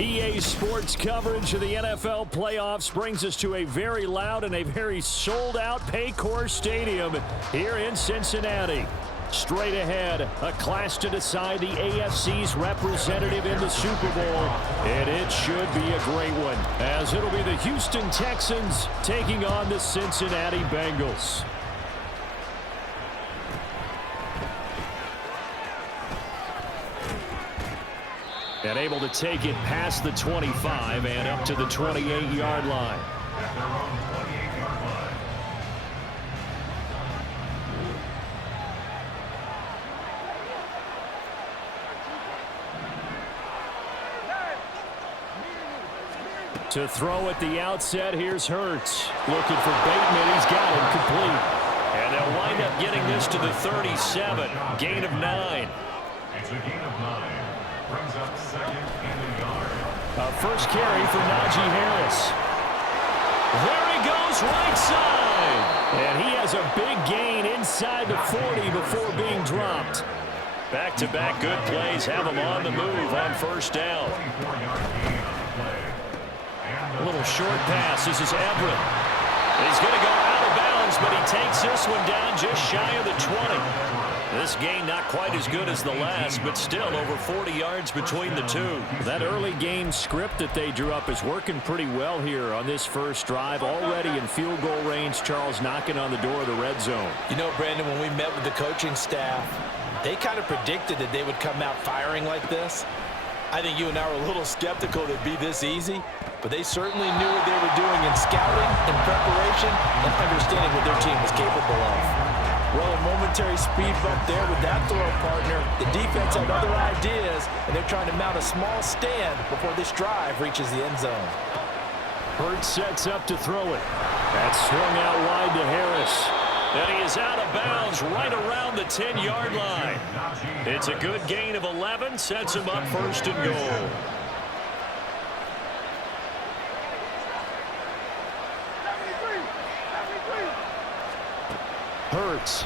EA Sports coverage of the NFL playoffs brings us to a very loud and a very sold-out Paycor Stadium here in Cincinnati. Straight ahead, a clash to decide the AFC's representative in the Super Bowl. And it should be a great one, as it'll be the Houston Texans taking on the Cincinnati Bengals. And able to take it past the 25 and up to the 28-yard line. To throw at the outset, here's Hurts. Looking for Bateman, he's got him complete. And they'll wind up getting this to the 37, gain of 9. It's a gain of 9. Brings up second and a yard. A first carry for Najee Harris. There he goes, right side. And he has a big gain inside the 40 before being dropped. Back-to-back good plays have him on the move on first down. A little short pass. This is Everett. He's going to go out of bounds, but he takes this one down just shy of the 20. This gain not quite as good as the last, but still over 40 yards between the two. That early game script that they drew up is working pretty well here on this first drive. Already in field goal range, Charles knocking on the door of the red zone. You know, Brandon, when we met with the coaching staff, they kind of predicted that they would come out firing like this. I think you and I were a little skeptical that it'd be this easy, but they certainly knew what they were doing in scouting, in preparation, and understanding what their team was capable of. Well, a momentary speed bump there with that throw partner. The defense had other ideas, and they're trying to mount a small stand before this drive reaches the end zone. Hurts sets up to throw it. That's swung out wide to Harris. And he is out of bounds right around the 10-yard line. It's a good gain of 11, sets him up first and goal. Hurts.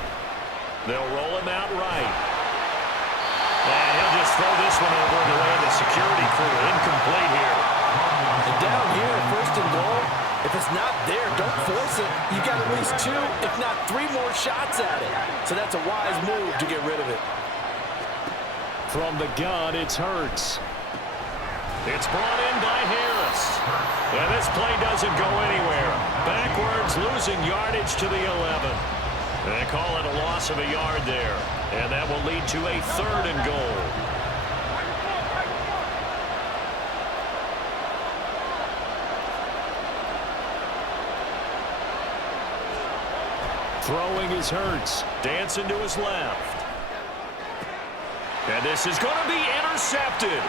They'll roll him out right. And he'll just throw this one over the way of the security crew. Incomplete here. And down here, first and goal, if it's not there, don't force it. You got at least 2, if not 3 more shots at it. So that's a wise move to get rid of it. From the gun, it's Hurts. It's brought in by Harris. And this play doesn't go anywhere. Backwards, losing yardage to the 11. They call it a loss of a yard there. And that will lead to a third and goal. Throwing is Hurts. Dancing to his left. And this is going to be intercepted.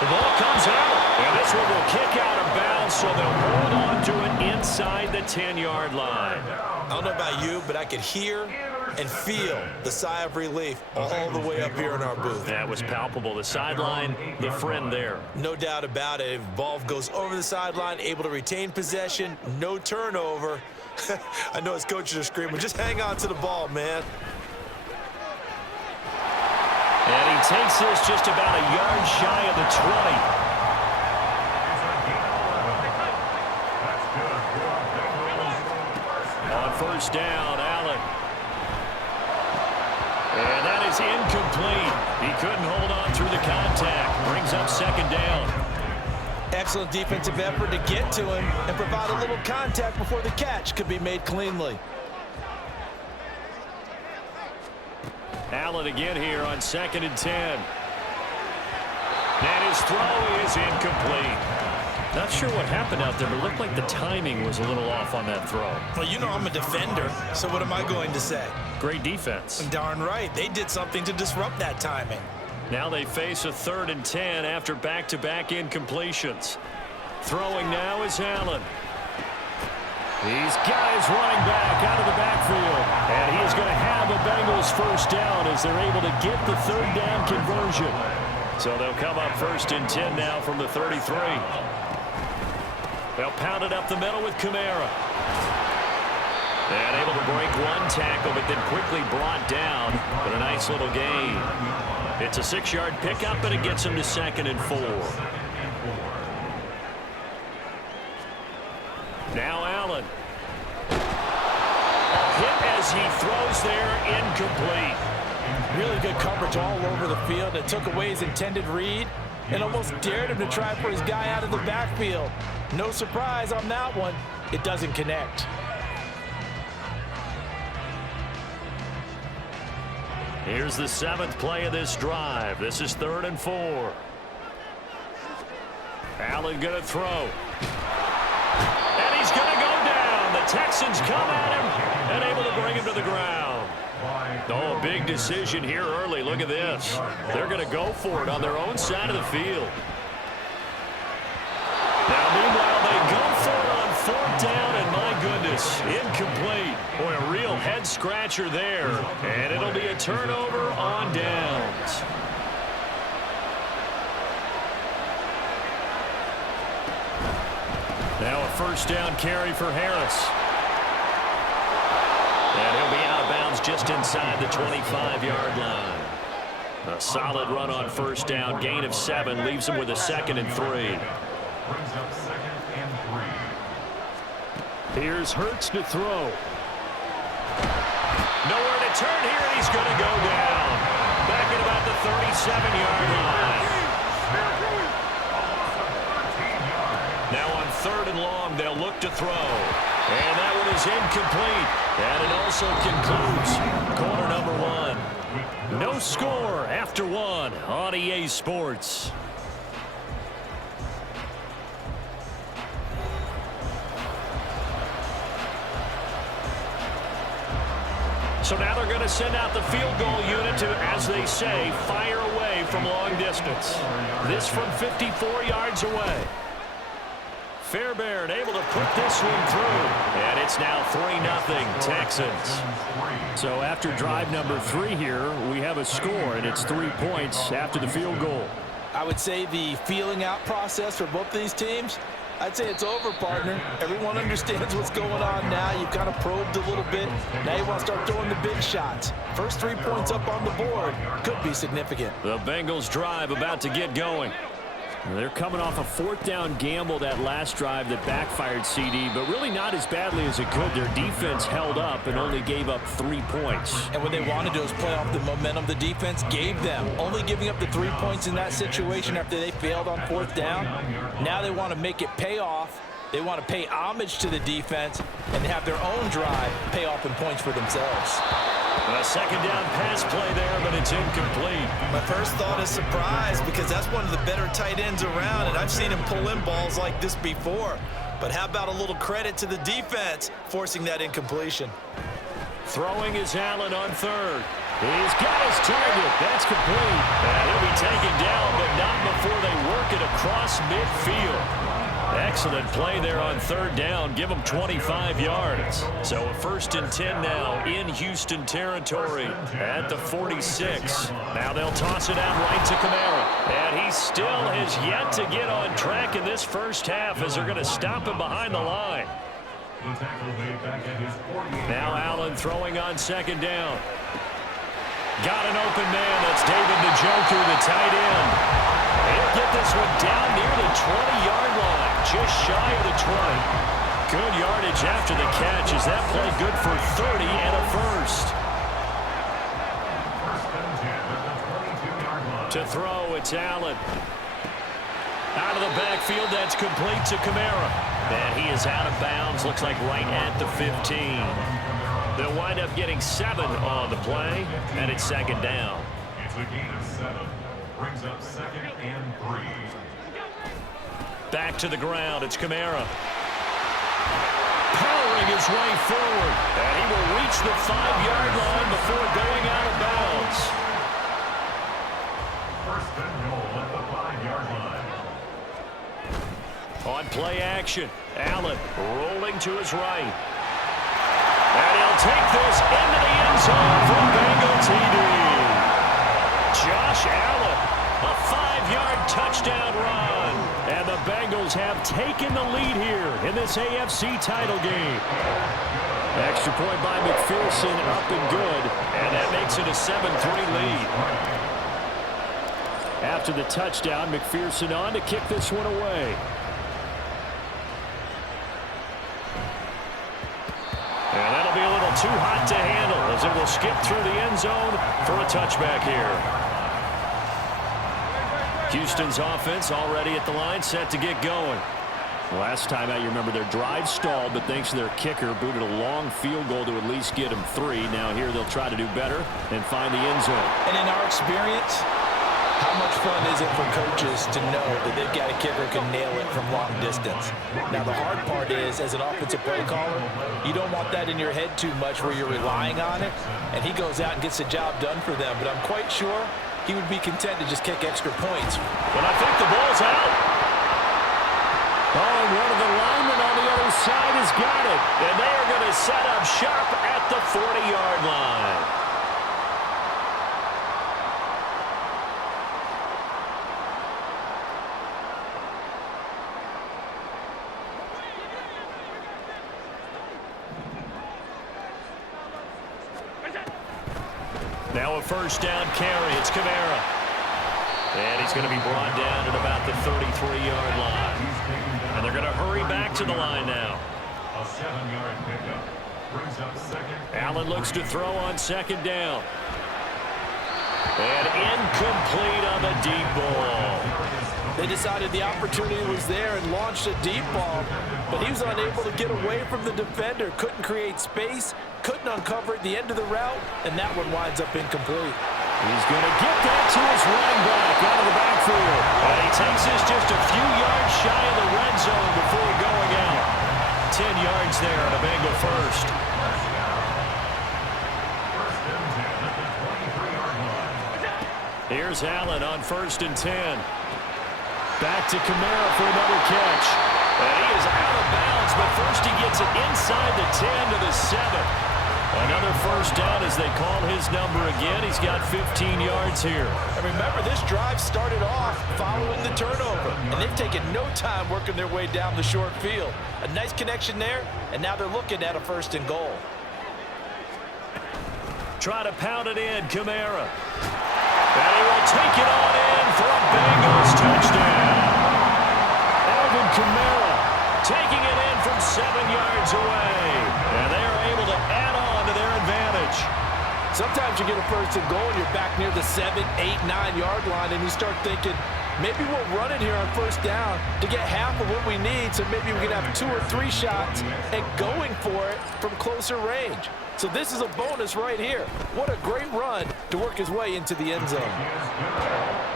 The ball comes out. And this one will kick out of bounds, so they'll hold on to it inside the 10-yard line. I don't know about you, but I could hear and feel the sigh of relief all the way up here in our booth. That was palpable. The sideline, the friend there. No doubt about it. If ball goes over the sideline, able to retain possession, no turnover. I know his coaches are screaming, just hang on to the ball, man. And he takes this just about a yard shy of the 20. On first down, Allen. And that is incomplete. He couldn't hold on through the contact. Brings up second down. Excellent defensive effort to get to him and provide a little contact before the catch could be made cleanly. Allen again here on 2nd and 10. And his throw is incomplete. Not sure what happened out there, but it looked like the timing was a little off on that throw. Well, you know I'm a defender, so what am I going to say? Great defense. Darn right. They did something to disrupt that timing. Now they face a 3rd and 10 after back-to-back incompletions. Throwing now is Allen. These guys running back out of the backfield. And he is going to have a Bengals first down as they're able to get the 3rd down conversion. So they'll come up 1st and 10 now from the 33. They'll pound it up the middle with Kamara. And able to break one tackle, but then quickly brought down. But a nice little gain. It's a 6-yard pickup, and it gets him to 2nd and 4. Now Allen. Hit as he throws there, incomplete. Really good coverage all over the field. It took away his intended read and almost dared him to try for his guy out of the backfield. No surprise on that one. It doesn't connect. Here's the 7th play of this drive. This is 3rd and 4. Allen going to throw. And he's going to go down. The Texans come at him and able to bring him to the ground. Oh, a big decision here early. Look at this. They're going to go for it on their own side of the field. Now, meanwhile, they go for it on 4th down, and my goodness, incomplete. Boy, a real head-scratcher there, and it'll be a turnover on downs. Now a 1st down carry for Harris. And he'll be out of bounds just inside the 25-yard line. A solid run on 1st down, gain of 7, leaves him with a 2nd and 3. Brings up 2nd and 3. Here's Hurts to throw. Nowhere to turn here, and he's going to go down. Back at about the 37-yard line. Now on 3rd and long, they'll look to throw. And that one is incomplete. And it also concludes quarter number 1. No score after 1 on EA Sports. So now they're going to send out the field goal unit to, as they say, fire away from long distance. This from 54 yards away. Fairbairn able to put this one through. And it's now 3-0 Texans. So after drive number 3 here, we have a score, and it's 3 points after the field goal. I would say the feeling out process for both these teams, I'd say it's over, partner. Everyone understands what's going on now. You've kind of probed a little bit. Now you want to start throwing the big shots. First 3 points up on the board could be significant. The Bengals drive about to get going. They're coming off a 4th down gamble that last drive that backfired, CD, but really not as badly as it could. Their defense held up and only gave up 3 points. And what they want to do is play off the momentum the defense gave them. Only giving up the 3 points in that situation after they failed on 4th down. Now they want to make it pay off. They want to pay homage to the defense and have their own drive pay off in points for themselves. A 2nd down pass play there, but it's incomplete. My first thought is surprise, because that's one of the better tight ends around, and I've seen him pull in balls like this before. But how about a little credit to the defense forcing that incompletion? Throwing is Allen on 3rd. He's got his target. That's complete. And he'll be taken down, but not before they work it across midfield. Excellent play there on 3rd down. Give them 25 yards. So a 1st and 10 now in Houston territory at the 46. Now they'll toss it out right to Kamara. And he still has yet to get on track in this first half as they're going to stop him behind the line. Now Allen throwing on 2nd down. Got an open man. That's David Njoku, the tight end. He'll get this one down near the 20-yard line, just shy of the 20. Good yardage after the catch. Is that play good for 30 and a 1st? To throw, it's Allen. Out of the backfield, that's complete to Kamara. And he is out of bounds, looks like right at the 15. They'll wind up getting 7 on the play, and it's 2nd down. It's a gain of 7. Brings up 2nd and 3. Back to the ground, it's Kamara. Powering his way forward, and he will reach the 5-yard line before going out of bounds. 1st and goal at the 5-yard line. On play action, Allen rolling to his right. And he'll take this into the end zone for a Bengal TD. Josh Allen, a 5-yard touchdown run. And the Bengals have taken the lead here in this AFC title game. Extra point by McPherson, up and good. And that makes it a 7-3 lead. After the touchdown, McPherson on to kick this one away. And that'll be a little too hot to handle as it will skip through the end zone for a touchback here. Houston's offense already at the line, set to get going. Last time out, you remember their drive stalled, but thanks to their kicker, booted a long field goal to at least get them 3. Now here they'll try to do better and find the end zone. And in our experience, how much fun is it for coaches to know that they've got a kicker who can nail it from long distance? Now, the hard part is, as an offensive play caller, you don't want that in your head too much where you're relying on it, and he goes out and gets the job done for them. But I'm quite sure he would be content to just kick extra points. But I think the ball's out. Oh, and one of the linemen on the other side has got it. And they are going to set up shop at the 40-yard line. Now a first down carry. It's Kamara. And he's going to be brought down at about the 33-yard line. And they're going to hurry back to the line now. A 7-yard pickup brings up second. Allen looks to throw on second down. And incomplete on the deep ball. They decided the opportunity was there and launched a deep ball, but he was unable to get away from the defender, couldn't create space, couldn't uncover at the end of the route, and that one winds up incomplete. He's going to get that to his running back out of the backfield. And he takes this just a few yards shy of the red zone before going out. 10 yards there on a Bengal first. Here's Allen on 1st and 10. Back to Kamara for another catch. And he is out of bounds, but first he gets it inside the 10 to the 7. Another first down as they call his number again. He's got 15 yards here. And remember, this drive started off following the turnover, and they've taken no time working their way down the short field. A nice connection there, and now they're looking at a 1st and goal. Try to pound it in, Kamara. And he will take it on in for a Bengals touchdown. Alvin Kamara taking it in from 7 yards away. And they are able to add on to their advantage. Sometimes you get a 1st and goal and you're back near the 7, 8, 9-yard line, and you start thinking, maybe we'll run it here on 1st down to get half of what we need, so maybe we can have 2 or 3 shots and going for it from closer range. So this is a bonus right here. What a great run to work his way into the end zone.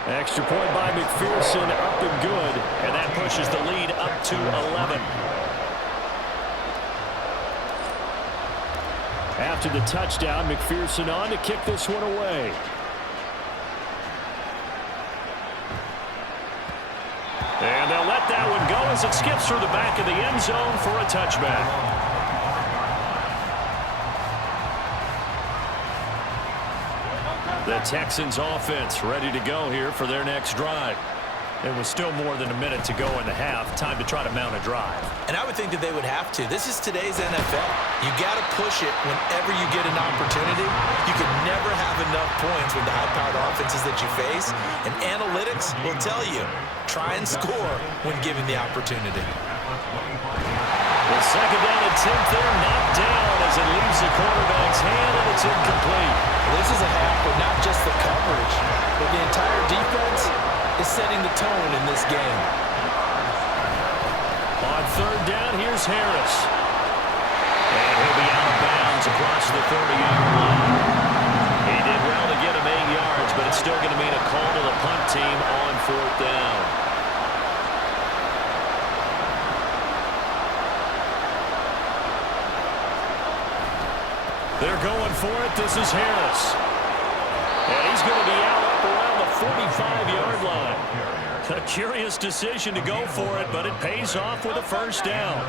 Extra point by McPherson, up and good, and that pushes the lead up to 11. After the touchdown, McPherson on to kick this one away. And they'll let that one go as it skips through the back of the end zone for a touchback. The Texans offense ready to go here for their next drive. It was still more than a minute to go in the half. Time to try to mount a drive. And I would think that they would have to. This is today's NFL. You got to push it whenever you get an opportunity. You can never have enough points with the high-powered offenses that you face. And analytics will tell you, try and score when given the opportunity. The second down attempt there knocked down as it leaves the quarterback's hand, and it's incomplete. This is a half where not just the coverage, but the entire defense is setting the tone in this game. On 3rd down, here's Harris. And he'll be out of bounds across the 30-yard line. He did well to get him 8 yards, but it's still going to mean a call to the punt team on 4th down. They're going for it. This is Harris. And he's going to be out up around the 45-yard line. A curious decision to go for it, but it pays off with a first down.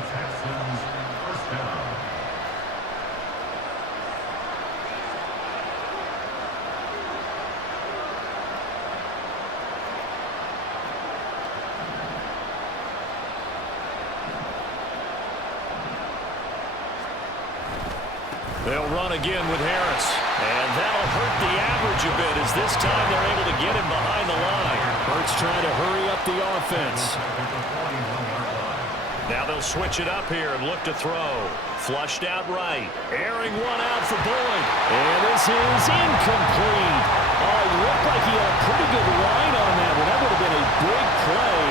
They'll run again with Harris. And that'll hurt the average a bit as this time they're able to get him behind the line. Hurts trying to hurry up the offense. Now they'll switch it up here and look to throw. Flushed out right. Airing one out for Boyd. And this is incomplete. Oh, it looked like he had a pretty good line on that one. That would have been a big play,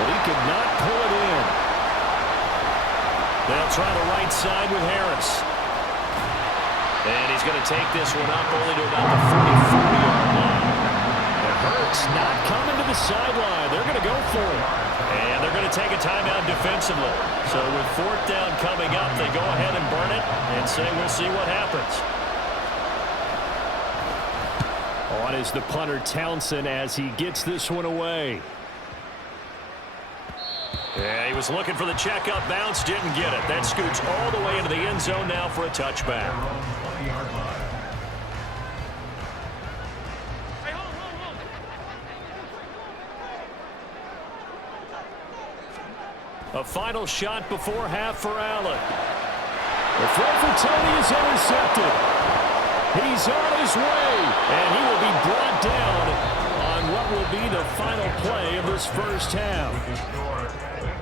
but he could not pull it in. They'll try the right side with Harris. And he's going to take this one up only to about the 44-yard line. And Hurts not coming to the sideline. They're going to go for it. And they're going to take a timeout defensively. So with fourth down coming up, they go ahead and burn it and say we'll see what happens. On is the punter Townsend as he gets this one away. Yeah, he was looking for the checkup bounce, didn't get it. That scoots all the way into the end zone now for a touchback. A final shot before half for Allen. The throw for Tony is intercepted. He's on his way, and he will be brought down on what will be the final play of this first half.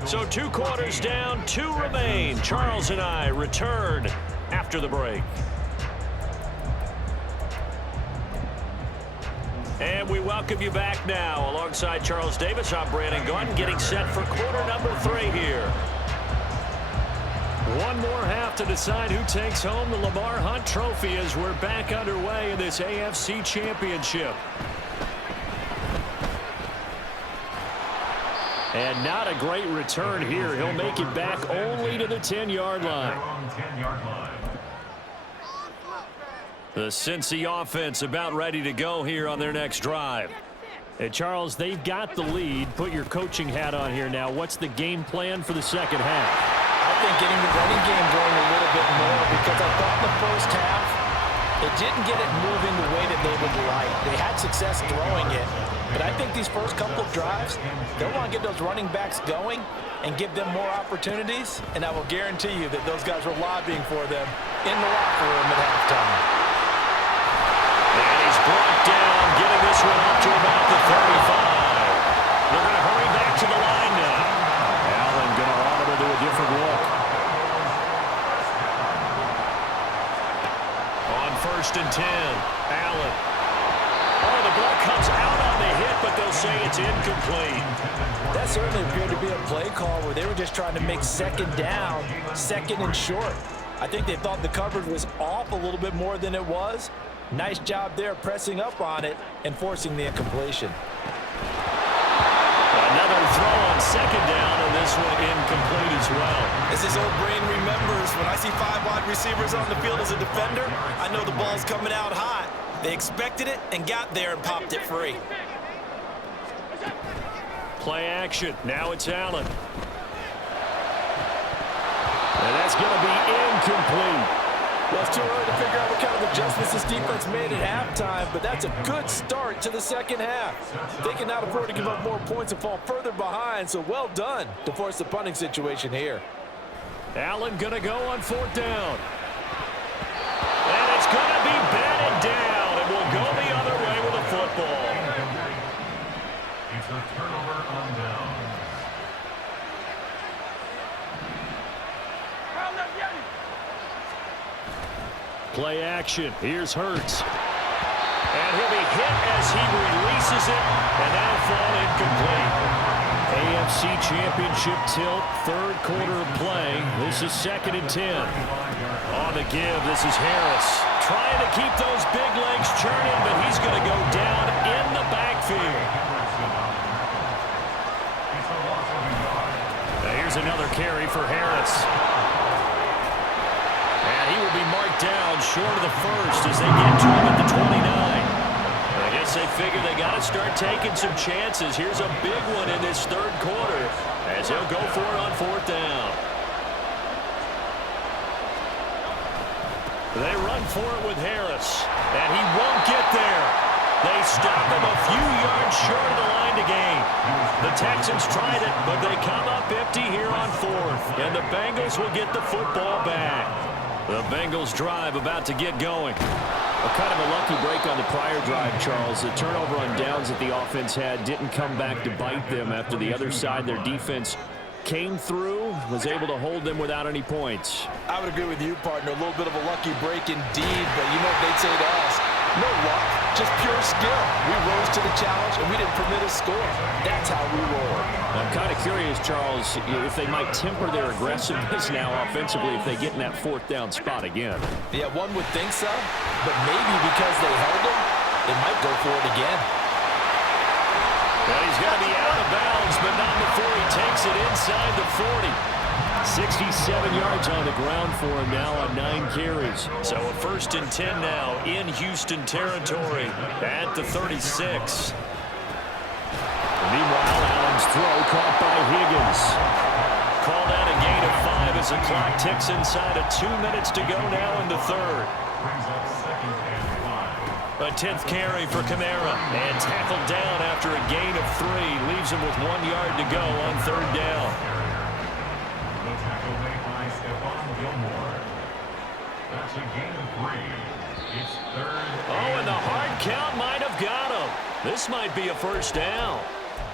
So 2 quarters down, 2 remain. Charles and I return after the break. And we welcome you back now. Alongside Charles Davis, I'm Brandon Gaudin, getting set for quarter number 3 here. One more half to decide who takes home the Lamar Hunt Trophy as we're back underway in this AFC Championship. And not a great return here. He'll make it back only to the 10-yard line. The Cincy offense about ready to go here on their next drive. And Charles, they've got the lead. Put your coaching hat on here now. What's the game plan for the second half? I think getting the running game going a little bit more, because I thought in the first half it didn't get it moving the way that they would like. They had success throwing it, but I think these first couple of drives, they'll want to get those running backs going and give them more opportunities, and I will guarantee you that those guys were lobbying for them in the locker room at halftime. And he's brought down, getting this one up to about the 35. They're going to hurry back to the line now. Allen going to audible to a different look. On 1st and 10, Allen. Oh, the ball comes out on the hit, but they'll say it's incomplete. That certainly appeared to be a play call where they were just trying to make second down, second and short. I think they thought the coverage was off a little bit more than it was. Nice job there pressing up on it and forcing the incompletion. Another throw on second down, and this one incomplete as well. As his old brain remembers, when I see 5 wide receivers on the field as a defender, I know the ball's coming out hot. They expected it and got there and popped it free. Play action. Now it's Allen. And that's going to be incomplete. Well, it's too early to figure out what kind of adjustments this defense made at halftime, but that's a good start to the second half. They can now afford to give up more points and fall further behind, so well done to force the punting situation here. Allen going to go on 4th down. And it's going to be batted down, and we'll go the other way with a football. It's a turnover on down. Play action. Here's Hurts. And he'll be hit as he releases it, and that'll fall incomplete. AFC Championship tilt, 3rd quarter of play. This is 2nd and 10. On the give, this is Harris. Trying to keep those big legs churning, but he's going to go down in the backfield. Now here's another carry for Harris. He will be marked down short of the 1st as they get to him at the 29. I guess they figure they got to start taking some chances. Here's a big one in this 3rd quarter as he'll go for it on 4th down. They run for it with Harris, and he won't get there. They stop him a few yards short of the line to gain. The Texans tried it, but they come up empty here on 4th, and the Bengals will get the football back. The Bengals drive about to get going. Kind of a lucky break on the prior drive, Charles. The turnover on downs that the offense had didn't come back to bite them after the other side. Their defense came through, was able to hold them without any points. I would agree with you, partner. A little bit of a lucky break indeed, but you know what they'd say to us? No luck, just pure skill. We rose to the challenge, and we didn't permit a score. That's how we roll. I'm kind of curious, Charles, if they might temper their aggressiveness now offensively if they get in that fourth down spot again. Yeah, one would think so, but maybe because they held them, they might go for it again. Well, he's got to be out of bounds, but not before he takes it inside the 40. 67 yards on the ground for him now on 9 carries. So a 1st and 10 now in Houston territory at the 36. Meanwhile, Allen's throw caught by Higgins. Called out a gain of 5 as the clock ticks inside of 2 minutes to go now in the third. Brings up 2nd and 5. A 10th carry for Kamara, and tackled down after a gain of 3. Leaves him with 1 yard to go on 3rd down. The tackle made by Stephon Gilmore. That's a gain of 3. It's 3rd. Oh, and the hard count might have got him. This might be a 1st down.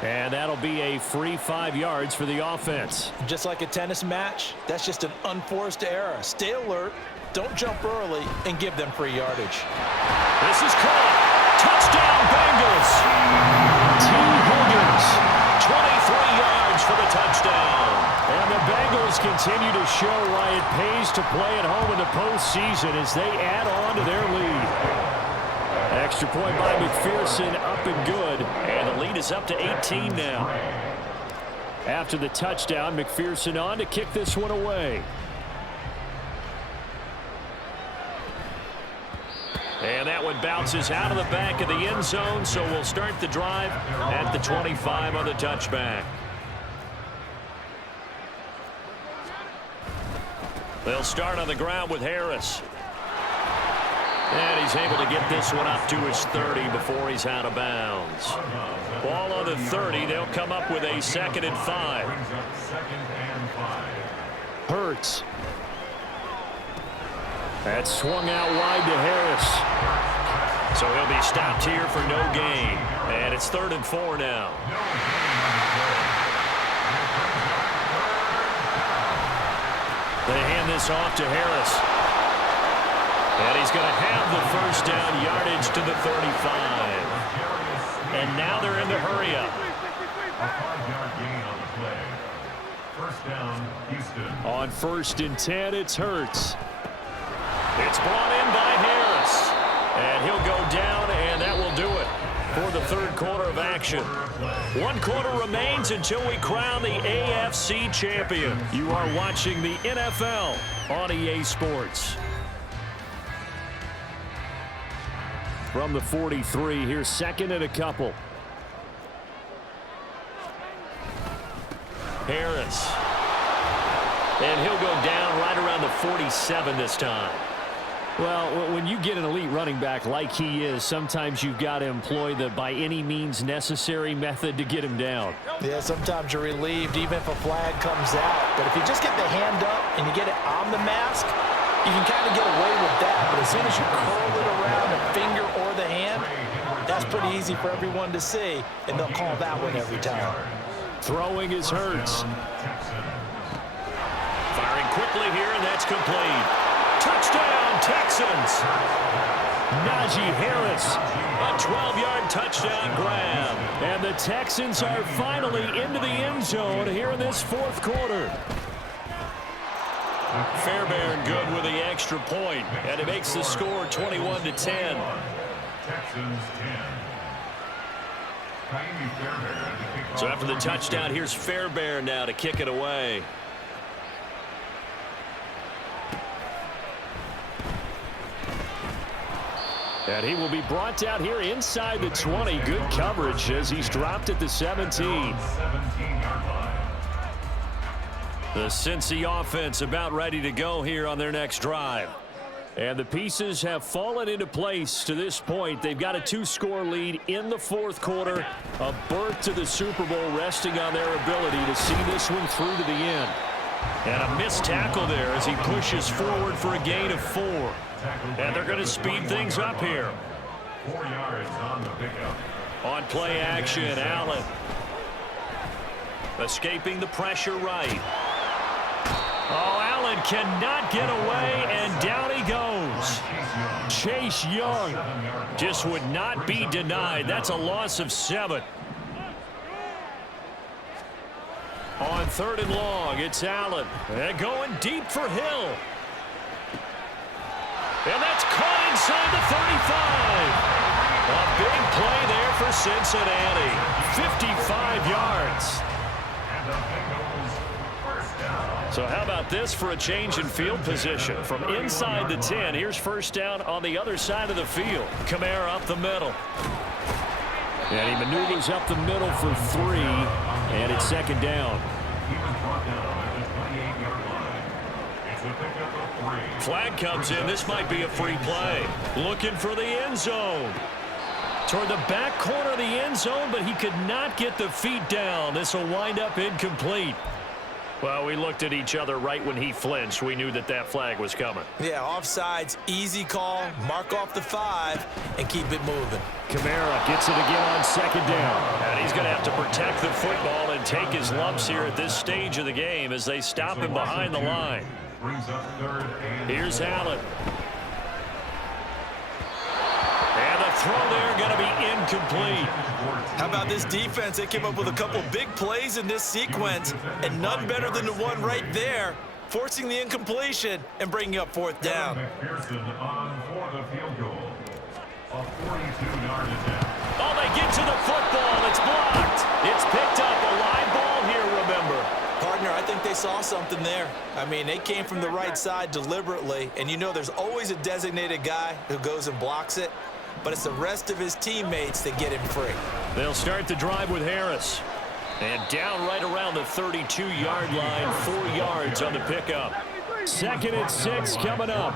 And that'll be a free 5 yards for the offense. Just like a tennis match, that's just an unforced error. Stay alert, don't jump early, and give them free yardage. This is caught. Touchdown, Bengals. T. Higgins, 23 yards for the touchdown. And the Bengals continue to show why it pays to play at home in the postseason as they add on to their lead. Extra point by McPherson, up and good. And the lead is up to 18 now. After the touchdown, McPherson on to kick this one away. And that one bounces out of the back of the end zone, so we'll start the drive at the 25 on the touchback. They'll start on the ground with Harris. And he's able to get this one up to his 30 before he's out of bounds. Ball on the 30. They'll come up with a 2nd and 5. Brings up 2nd and 5. Hurts. That's swung out wide to Harris. So he'll be stopped here for no gain. And it's 3rd and 4 now. They hand this off to Harris. And he's going to have the 1st down, yardage to the 35. And now they're in the hurry-up. A 5-yard gain on the play. 1st down, Houston. On 1st and 10, it's Hurts. It's brought in by Harris. And he'll go down, and that will do it for the 3rd quarter of action. 1 quarter remains until we crown the AFC champion. You are watching the NFL on EA Sports. From the 43, here's 2nd and a couple. Harris. And he'll go down right around the 47 this time. Well, when you get an elite running back like he is, sometimes you've got to employ the by any means necessary method to get him down. Yeah, sometimes you're relieved even if a flag comes out. But if you just get the hand up and you get it on the mask, you can kind of get away with that. But as soon as you curl it around the finger or the hand, that's pretty easy for everyone to see, and they'll call that one every time. Throwing is Hurts. Firing quickly here, and that's complete. Touchdown, Texans. Najee Harris, a 12-yard touchdown grab. And the Texans are finally into the end zone here in this 4th quarter. Fairbairn good with the extra point, and it makes the score 21-10. Texans 10. So after the touchdown, here's Fairbairn now to kick it away. And he will be brought down here inside the 20. Good coverage as he's dropped at the 17. The Cincy offense about ready to go here on their next drive. And the pieces have fallen into place to this point. They've got a 2-score lead in the 4th quarter. A berth to the Super Bowl resting on their ability to see this one through to the end. And a missed tackle there as he pushes forward for a gain of 4. And they're going to speed things up here. 4 yards on the pickup. On play action, Allen. Escaping the pressure right. Oh, Allen cannot get away, and down he goes. Chase Young just would not be denied. That's a loss of 7. On 3rd and long, it's Allen. And going deep for Hill. And that's caught inside the 35. A big play there for Cincinnati. 55 yards. So how about this for a change in field position? From inside the 10, here's first down on the other side of the field. Kamara up the middle. And he maneuvers up the middle for 3, and it's 2nd down. Flag comes in. This might be a free play. Looking for the end zone. Toward the back corner of the end zone, but he could not get the feet down. This will wind up incomplete. Well, we looked at each other right when he flinched. We knew that that flag was coming. Yeah, offsides, easy call, mark off the 5, and keep it moving. Kamara gets it again on 2nd down. And he's going to have to protect the football and take his lumps here at this stage of the game as they stop him behind the line. Here's Allen. And the throw there going to be incomplete. How about this defense? They came up with a couple big plays in this sequence, and none better than the one right there, forcing the incompletion and bringing up 4th down. McPherson on for the field goal. A 42-yard attempt. Oh, they get to the football. It's blocked. It's picked up. A live ball here, remember. Partner, I think they saw something there. I mean, they came from the right side deliberately, and you know there's always a designated guy who goes and blocks it, but it's the rest of his teammates that get him free. They'll start the drive with Harris. And down right around the 32-yard line, 4 yards on the pickup. 2nd and 6 coming up.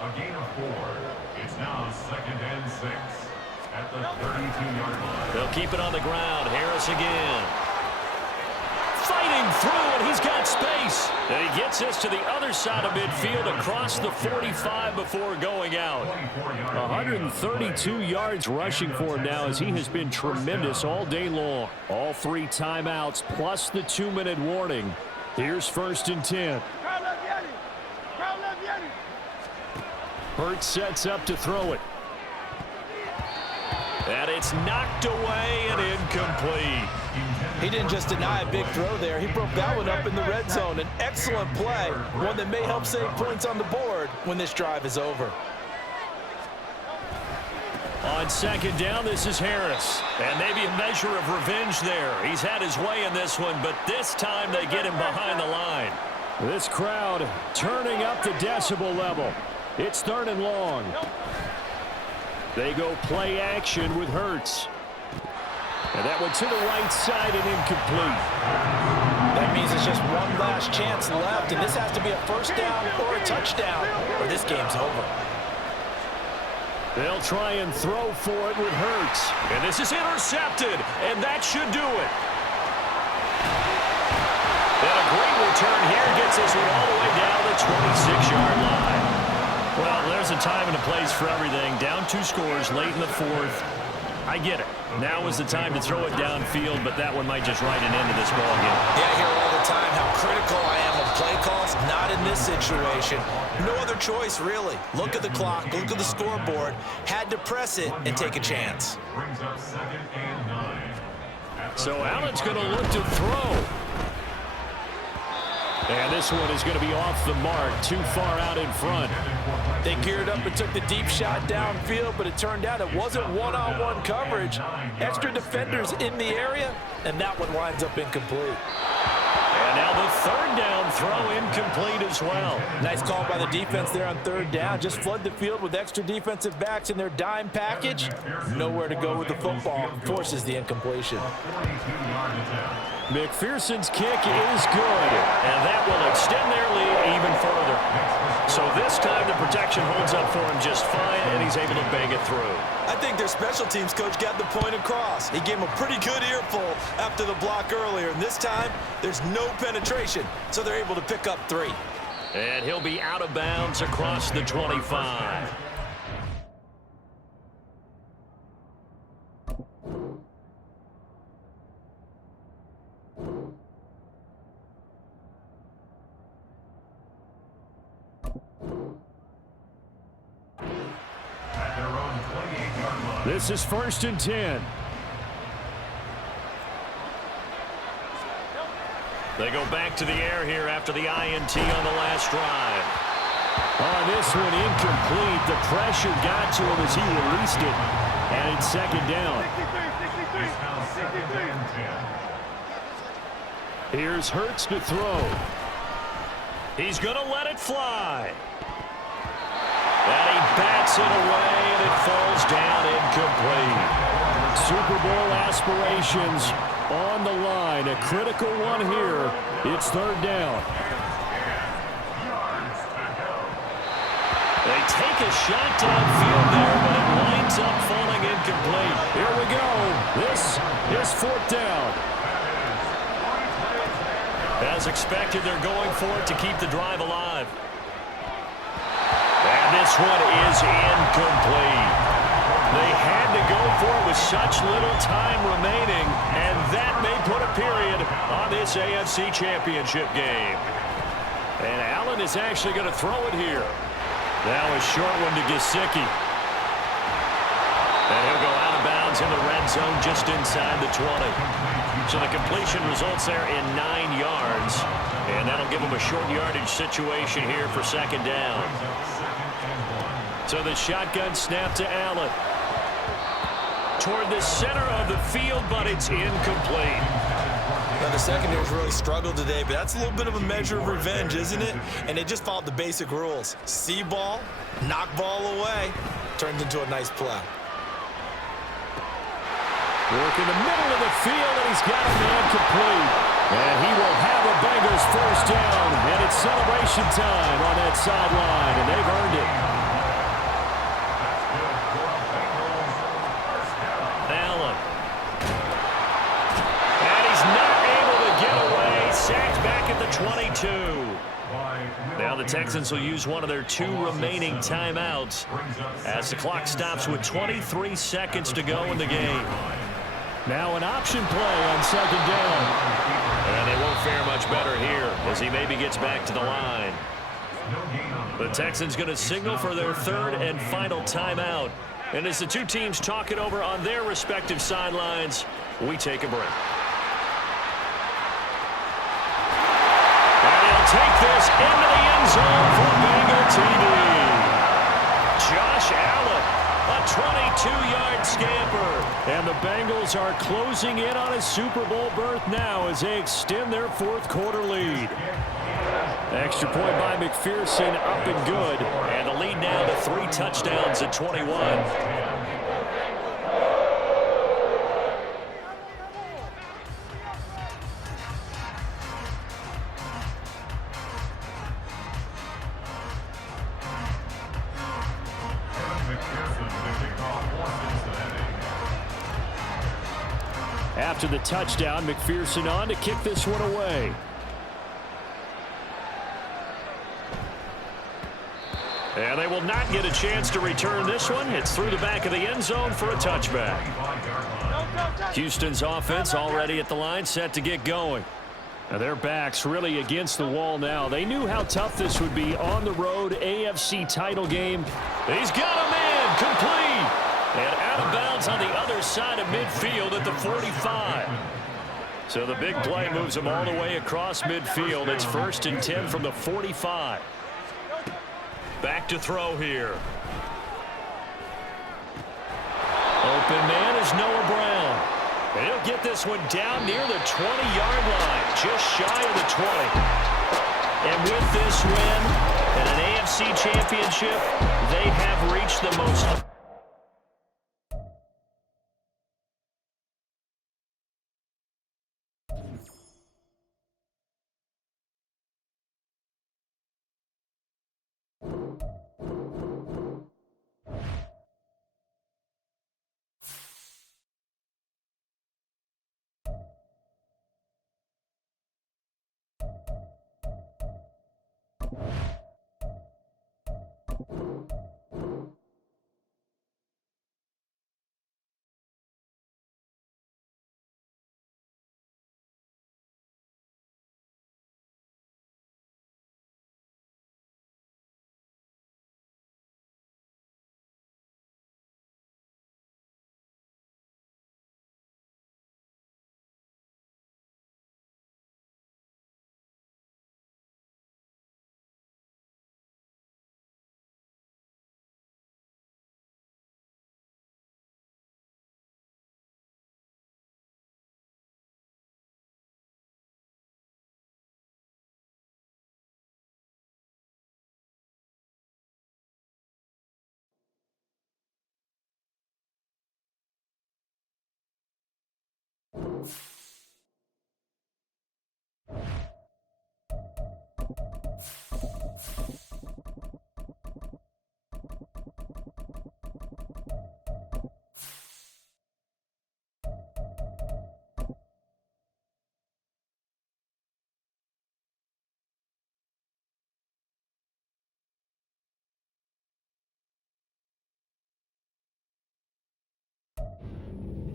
A gain of 4. It's now 2nd and 6 at the 32-yard line. They'll keep it on the ground. Harris again. Fighting through, and he's got space. And he gets us to the other side of midfield across the 45 before going out. 132 yards rushing for him now as he has been tremendous all day long. All 3 timeouts plus the 2-minute warning. Here's 1st and 10. Hurts sets up to throw it. And it's knocked away and incomplete. He didn't just deny a big throw there. He broke that one up in the red zone. An excellent play, one that may help save points on the board when this drive is over. On 2nd down, this is Harris. And maybe a measure of revenge there. He's had his way in this one, but this time they get him behind the line. This crowd turning up the decibel level. It's 3rd and long. They go play action with Hurts. And that one to the right side and incomplete. That means it's just one last chance left, and this has to be a 1st down or a touchdown, or this game's over. They'll try and throw for it with Hurts. And this is intercepted, and that should do it. And a great return here gets us all the way down the 26-yard line. Well, there's a time and a place for everything. Down 2 scores late in the 4th. I get it. Now is the time to throw it downfield, but that one might just write an end to this ball game. Yeah, I hear all the time how critical I am of play calls. Not in this situation. No other choice, really. Look at the clock. Look at the scoreboard. Had to press it and take a chance. Brings up 2nd and 9. So Allen's going to look to throw. And this one is going to be off the mark, too far out in front. They geared up and took the deep shot downfield, but it turned out it wasn't one-on-one coverage. Extra defenders in the area, and that one winds up incomplete. And now the 3rd down throw incomplete as well. Nice call by the defense there on 3rd down. Just flood the field with extra defensive backs in their dime package. Nowhere to go with the football. Forces the incompletion. McPherson's kick is good, and that will extend their lead even further. So this time the protection holds up for him just fine, and he's able to bang it through. I think their special teams coach got the point across. He gave him a pretty good earful after the block earlier, and this time there's no penetration, so they're able to pick up 3. And he'll be out of bounds across the 25. This is 1st and 10. They go back to the air here after the INT on the last drive. On this one, incomplete. The pressure got to him as he released it. And it's 2nd down. Here's Hurts to throw. He's going to let it fly. And he bats it away, and it falls down incomplete. Super Bowl aspirations on the line. A critical one here. It's 3rd down. They take a shot downfield there, but it winds up falling incomplete. Here we go. This is 4th down. As expected, they're going for it to keep the drive alive. And this one is incomplete. They had to go for it with such little time remaining, and that may put a period on this AFC Championship game. And Allen is actually going to throw it here. Now a short one to Gesicki. And he'll go out of bounds in the red zone just inside the 20. So the completion results there in 9 yards. And that'll give him a short yardage situation here for 2nd down. So the shotgun snap to Allen. Toward the center of the field, but it's incomplete. Now, the secondary's really struggled today, but that's a little bit of a measure of revenge, isn't it? And they just followed the basic rules. See ball, knock ball away, turns into a nice play. Work in the middle of the field, and he's got a man complete. And he will have a Bengals 1st down, and it's celebration time on that sideline, and they've earned it. Allen. And he's not able to get away. Sacked back at the 22. Now the Texans will use one of their 2 remaining timeouts as the clock stops with 23 seconds to go in the game. Now an option play on 2nd down. And they won't fare much better here as he maybe gets back to the line. The Texans going to signal for their 3rd and final timeout. And as the 2 teams talk it over on their respective sidelines, we take a break. And he'll take this into the end zone for Bengal TD. Josh Allen, a 22-yard scamper. And the Bengals are closing in on a Super Bowl berth now as they extend their 4th quarter lead. Extra point by McPherson, up and good. And the lead now to 3 touchdowns at 21. After the touchdown, McPherson on to kick this one away. And they will not get a chance to return this one. It's through the back of the end zone for a touchback. Houston's offense already at the line, set to get going. Now their backs really against the wall now. They knew how tough this would be on the road, AFC title game. He's got a man, complete. And out of bounds on the other side of midfield at the 45. So the big play moves him all the way across midfield. It's 1st and 10 from the 45. Back to throw here. Open man is Noah Brown. And he'll get this one down near the 20-yard line, just shy of the 20. And with this win and an AFC championship, they have reached the most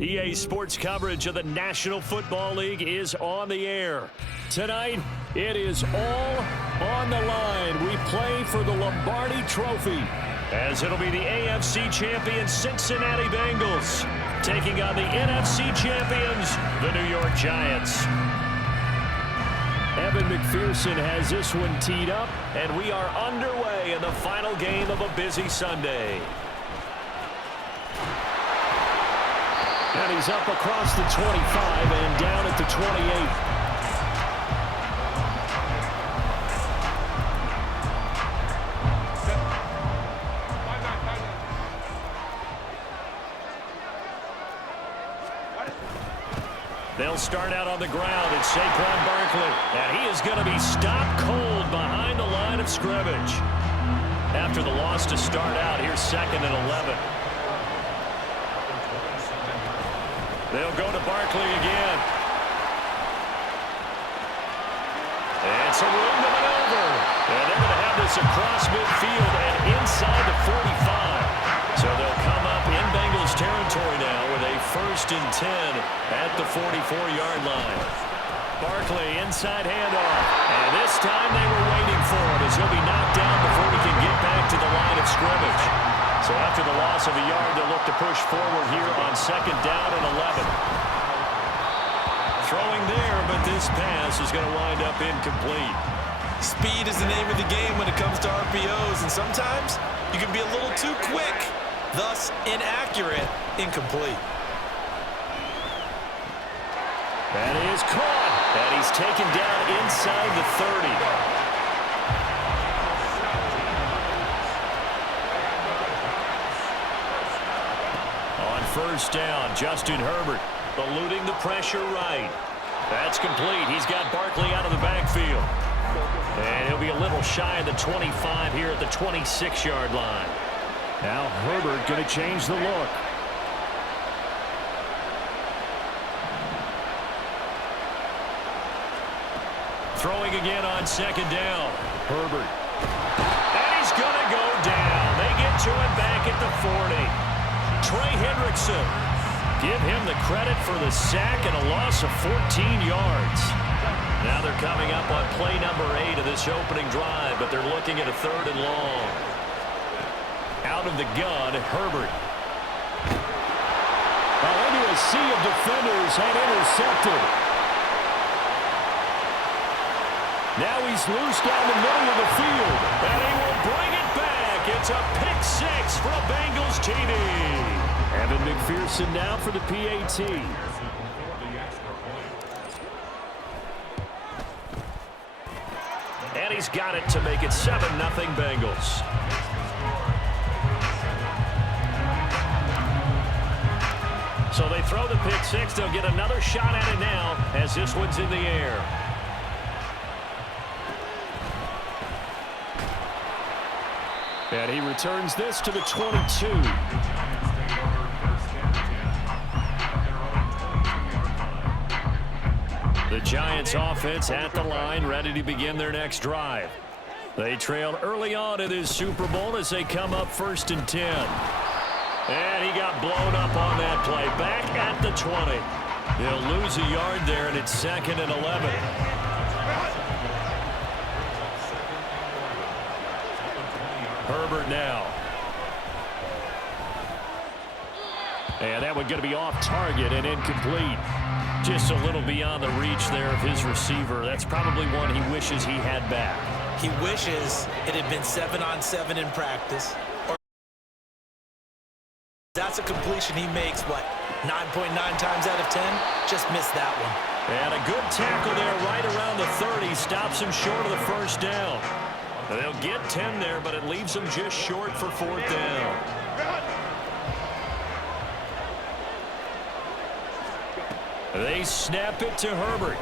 EA Sports coverage of the National Football League is on the air. Tonight, it is all on the line. We play for the Lombardi Trophy, as it'll be the AFC champion Cincinnati Bengals taking on the NFC champions, the New York Giants. Evan McPherson has this one teed up, and we are underway in the final game of a busy Sunday. And he's up across the 25 and down at the 28. They'll start out on the ground. It's Saquon Barkley, and he is going to be stopped cold behind the line of scrimmage. After the loss to start out, here's 2nd and 11. They'll go to Barkley again. And some room to maneuver. And they're going to have this across midfield and inside the 45. So they'll come up in Bengals territory now with a 1st and 10 at the 44-yard line. Barkley inside handoff. And this time they were waiting for him as he'll be knocked down before he can get back to the line of scrimmage. So after the loss of a yard, they'll look to push forward here on 2nd down and 11. Throwing there, but this pass is going to wind up incomplete. Speed is the name of the game when it comes to RPOs, and sometimes you can be a little too quick, thus inaccurate, incomplete. That is caught, and he's taken down inside the 30. First down, Justin Herbert eluding the pressure right. That's complete. He's got Barkley out of the backfield. And he'll be a little shy of the 25 here at the 26-yard line. Now Herbert going to change the look. Throwing again on 2nd down. Herbert. And he's going to go down. They get to him back at the 40. Trey Hendrickson, give him the credit for the sack and a loss of 14 yards. Now they're coming up on play number 8 of this opening drive, but they're looking at a 3rd and long. Out of the gun, Herbert. Well, into a sea of defenders and intercepted. Now he's loose down the middle of the field, and he will bring it back. It's a pick 6 for a Bengals TD. Evan McPherson now for the PAT. And he's got it to make it 7-0 Bengals. So they throw the pick 6. They'll get another shot at it now as this one's in the air. And he returns this to the 22. The Giants offense at the line, ready to begin their next drive. They trailed early on in this Super Bowl as they come up 1st and 10. And he got blown up on that play. Back at the 20. They'll lose a yard there, and it's 2nd and 11. Herbert now. And that one going to be off target and incomplete. Just a little beyond the reach there of his receiver. That's probably one he wishes he had back. He wishes it had been 7-on-7 in practice. That's a completion he makes, what, 9.9 times out of 10? Just missed that one. And a good tackle there right around the 30. Stops him short of the 1st down. They'll get 10 there, but it leaves them just short for 4th down. They snap it to Herbert.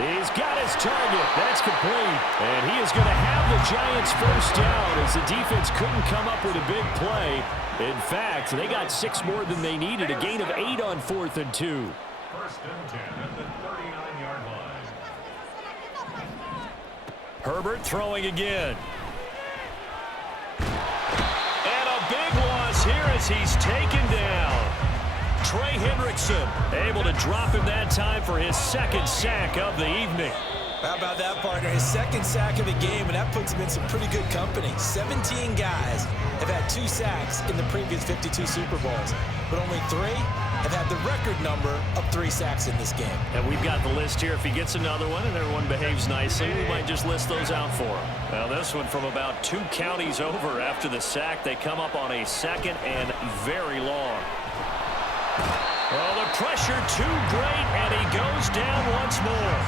He's got his target. That's complete. And he is going to have the Giants first down as the defense couldn't come up with a big play. In fact, they got 6 more than they needed. A gain of 8 on 4th and 2. First and 10 at the 39-yard line. Herbert throwing again. And a big loss here as he's taken down. Trey Hendrickson able to drop him that time for his 2nd sack of the evening. How about that, partner? His 2nd sack of the game, and that puts him in some pretty good company. 17 guys have had 2 sacks in the previous 52 Super Bowls, but only 3 have had the record number of 3 sacks in this game. And we've got the list here. If he gets another one and everyone behaves nicely, we might just list those out for him. Now, this one from about 2 counties over after the sack. They come up on a 2nd and very long. Well, the pressure too great, and he goes down once more.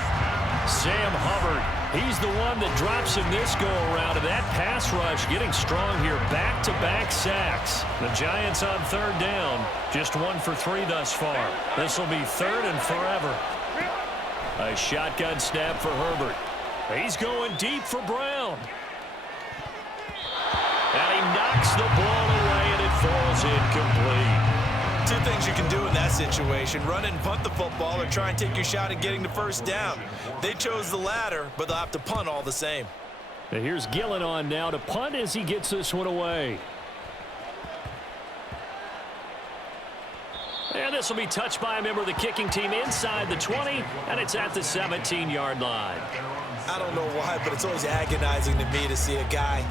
Sam Hubbard, he's the one that drops him this go-around, and that pass rush getting strong here. Back-to-back sacks. The Giants on 3rd down, just 1 for 3 thus far. This will be 3rd and forever. A shotgun snap for Herbert. He's going deep for Brown. And he knocks the ball away, and it falls incomplete. 2 things you can do in that situation: run and punt the football, or try and take your shot at getting the first down. They chose the latter, but they'll have to punt all the same. Now here's Gillen on now to punt as he gets this one away. And this will be touched by a member of the kicking team inside the 20, and it's at the 17-yard line. I don't know why, but it's always agonizing to me to see a guy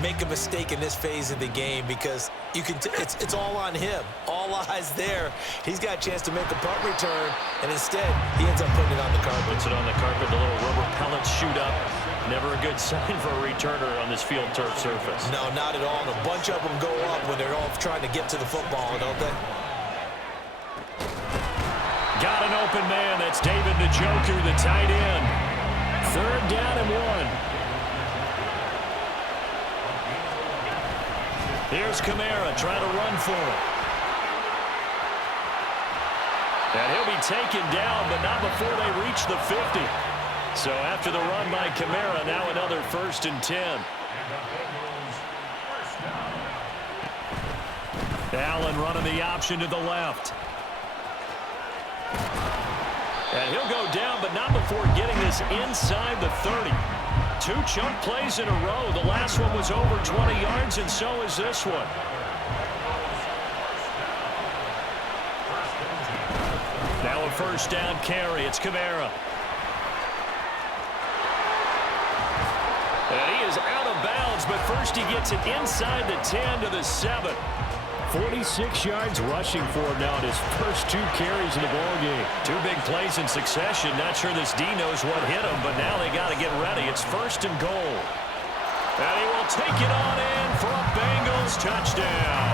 make a mistake in this phase of the game, because you can it's all on him. All eyes there. He's got a chance to make a punt return, and instead he ends up putting it on the carpet. Puts it on the carpet. The little rubber pellets shoot up. Never a good sign for a returner on this field turf surface. No, not at all. And a bunch of them go up when they're all trying to get to the football, don't they? Got an open man. That's David Njoku, the tight end. 3rd down and 1. Here's Kamara trying to run for it. And he'll be taken down, but not before they reach the 50. So after the run by Kamara, now another 1st and 10. Allen running the option to the left. And he'll go down, but not before getting this inside the 30. 2 chunk plays in a row. The last one was over 20 yards, and so is this one. Now a 1st down carry. It's Kamara. And he is out of bounds, but first he gets it inside the 10 to the 7. 46 yards rushing for him now in his first 2 carries in the ballgame. 2 big plays in succession. Not sure this D knows what hit him, but now they got to get ready. It's 1st and goal. And he will take it on in for a Bengals touchdown.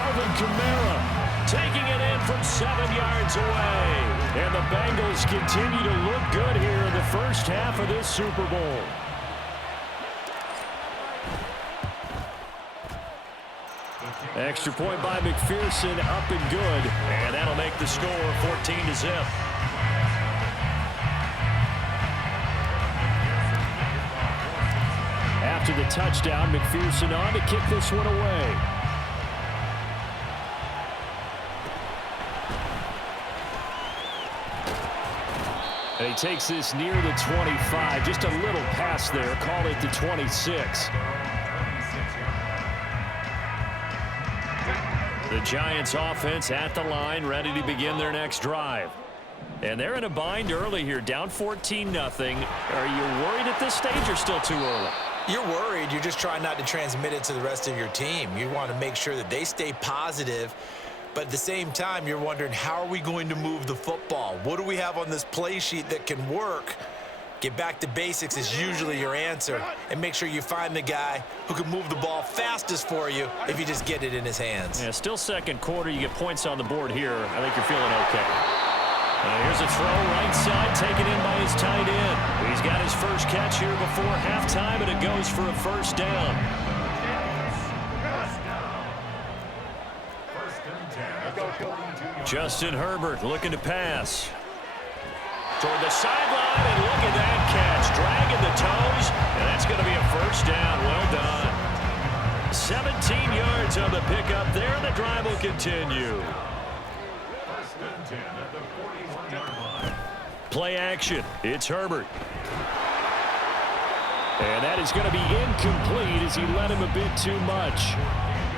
Alvin Kamara taking it in from 7 yards away. And the Bengals continue to look good here in the first half of this Super Bowl. Extra point by McPherson, up and good. And that'll make the score 14-0. After the touchdown, McPherson on to kick this one away. And he takes this near the 25. Just a little pass there. Call it the 26. The Giants offense at the line, ready to begin their next drive. And they're in a bind early here, down 14-0. Are you worried at this stage or still too early? You're worried. You're just trying not to transmit it to the rest of your team. You want to make sure that they stay positive, but at the same time, you're wondering, how are we going to move the football? What do we have on this play sheet that can work? Get back to basics is usually your answer, and make sure you find the guy who can move the ball fastest for you if you just get it in his hands. Yeah, still 2nd quarter. You get points on the board here. I think you're feeling okay. Here's a throw right side, taken in by his tight end. He's got his first catch here before halftime, and it goes for a 1st down. Justin Herbert looking to pass. Toward the sideline, and look at that catch. Dragging the toes, and that's going to be a first down. Well done. 17 yards on the pickup there, and the drive will continue. First and 10 at the 41-yard line. Play action. It's Herbert. And that is going to be incomplete as he led him a bit too much.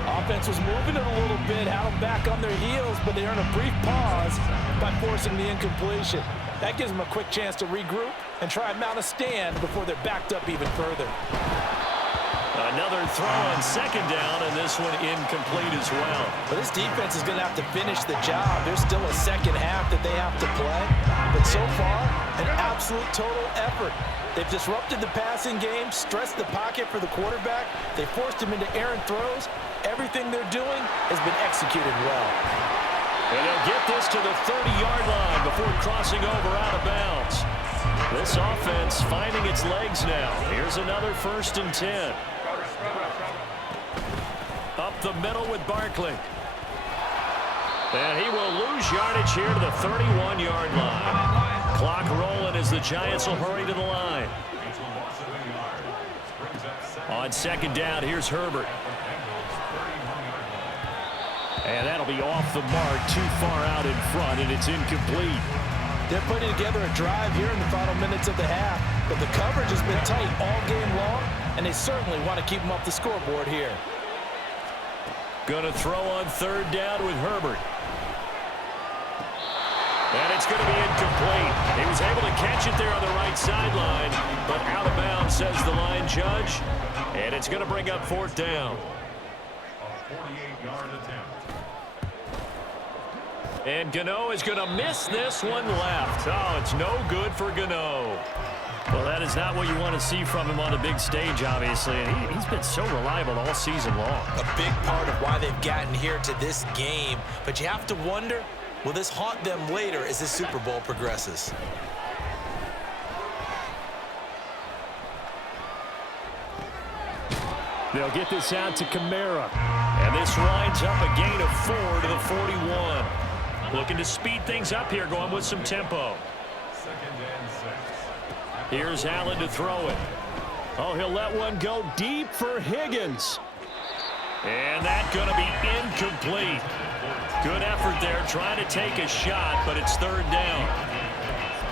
Offense was moving it a little bit, had them back on their heels, but they earned a brief pause by forcing the incompletion. That gives them a quick chance to regroup and try and mount a stand before they're backed up even further. Another throw on second down, and this one incomplete as well. But this defense is going to have to finish the job. There's still a second half that they have to play. But so far, an absolute total effort. They've disrupted the passing game, stressed the pocket for the quarterback. They forced him into errant throws. Everything they're doing has been executed well. And they'll get this to the 30-yard line before crossing over out of bounds. This offense finding its legs now. Here's another 1st and 10. Up the middle with Barkley. And he will lose yardage here to the 31-yard line. Clock rolling as the Giants will hurry to the line. On second down, here's Herbert. And that'll be off the mark, too far out in front, and it's incomplete. They're putting together a drive here in the final minutes of the half, but the coverage has been tight all game long, and they certainly want to keep them off the scoreboard here. Going to throw on third down with Herbert. And it's going to be incomplete. He was able to catch it there on the right sideline, but out of bounds, says the line judge. And it's going to bring up 4th down. A 48-yard attempt. And Gano is going to miss this one left. Oh, it's no good for Gano. Well, that is not what you want to see from him on a big stage, obviously. And he's been so reliable all season long. A big part of why they've gotten here to this game. But you have to wonder, will this haunt them later as the Super Bowl progresses? They'll get this out to Kamara. And this winds up a gain of 4 to the 41. Looking to speed things up here, going with some tempo. 2nd and 6. Here's Allen to throw it. Oh, he'll let one go deep for Higgins. And that's going to be incomplete. Good effort there, trying to take a shot, but it's 3rd down.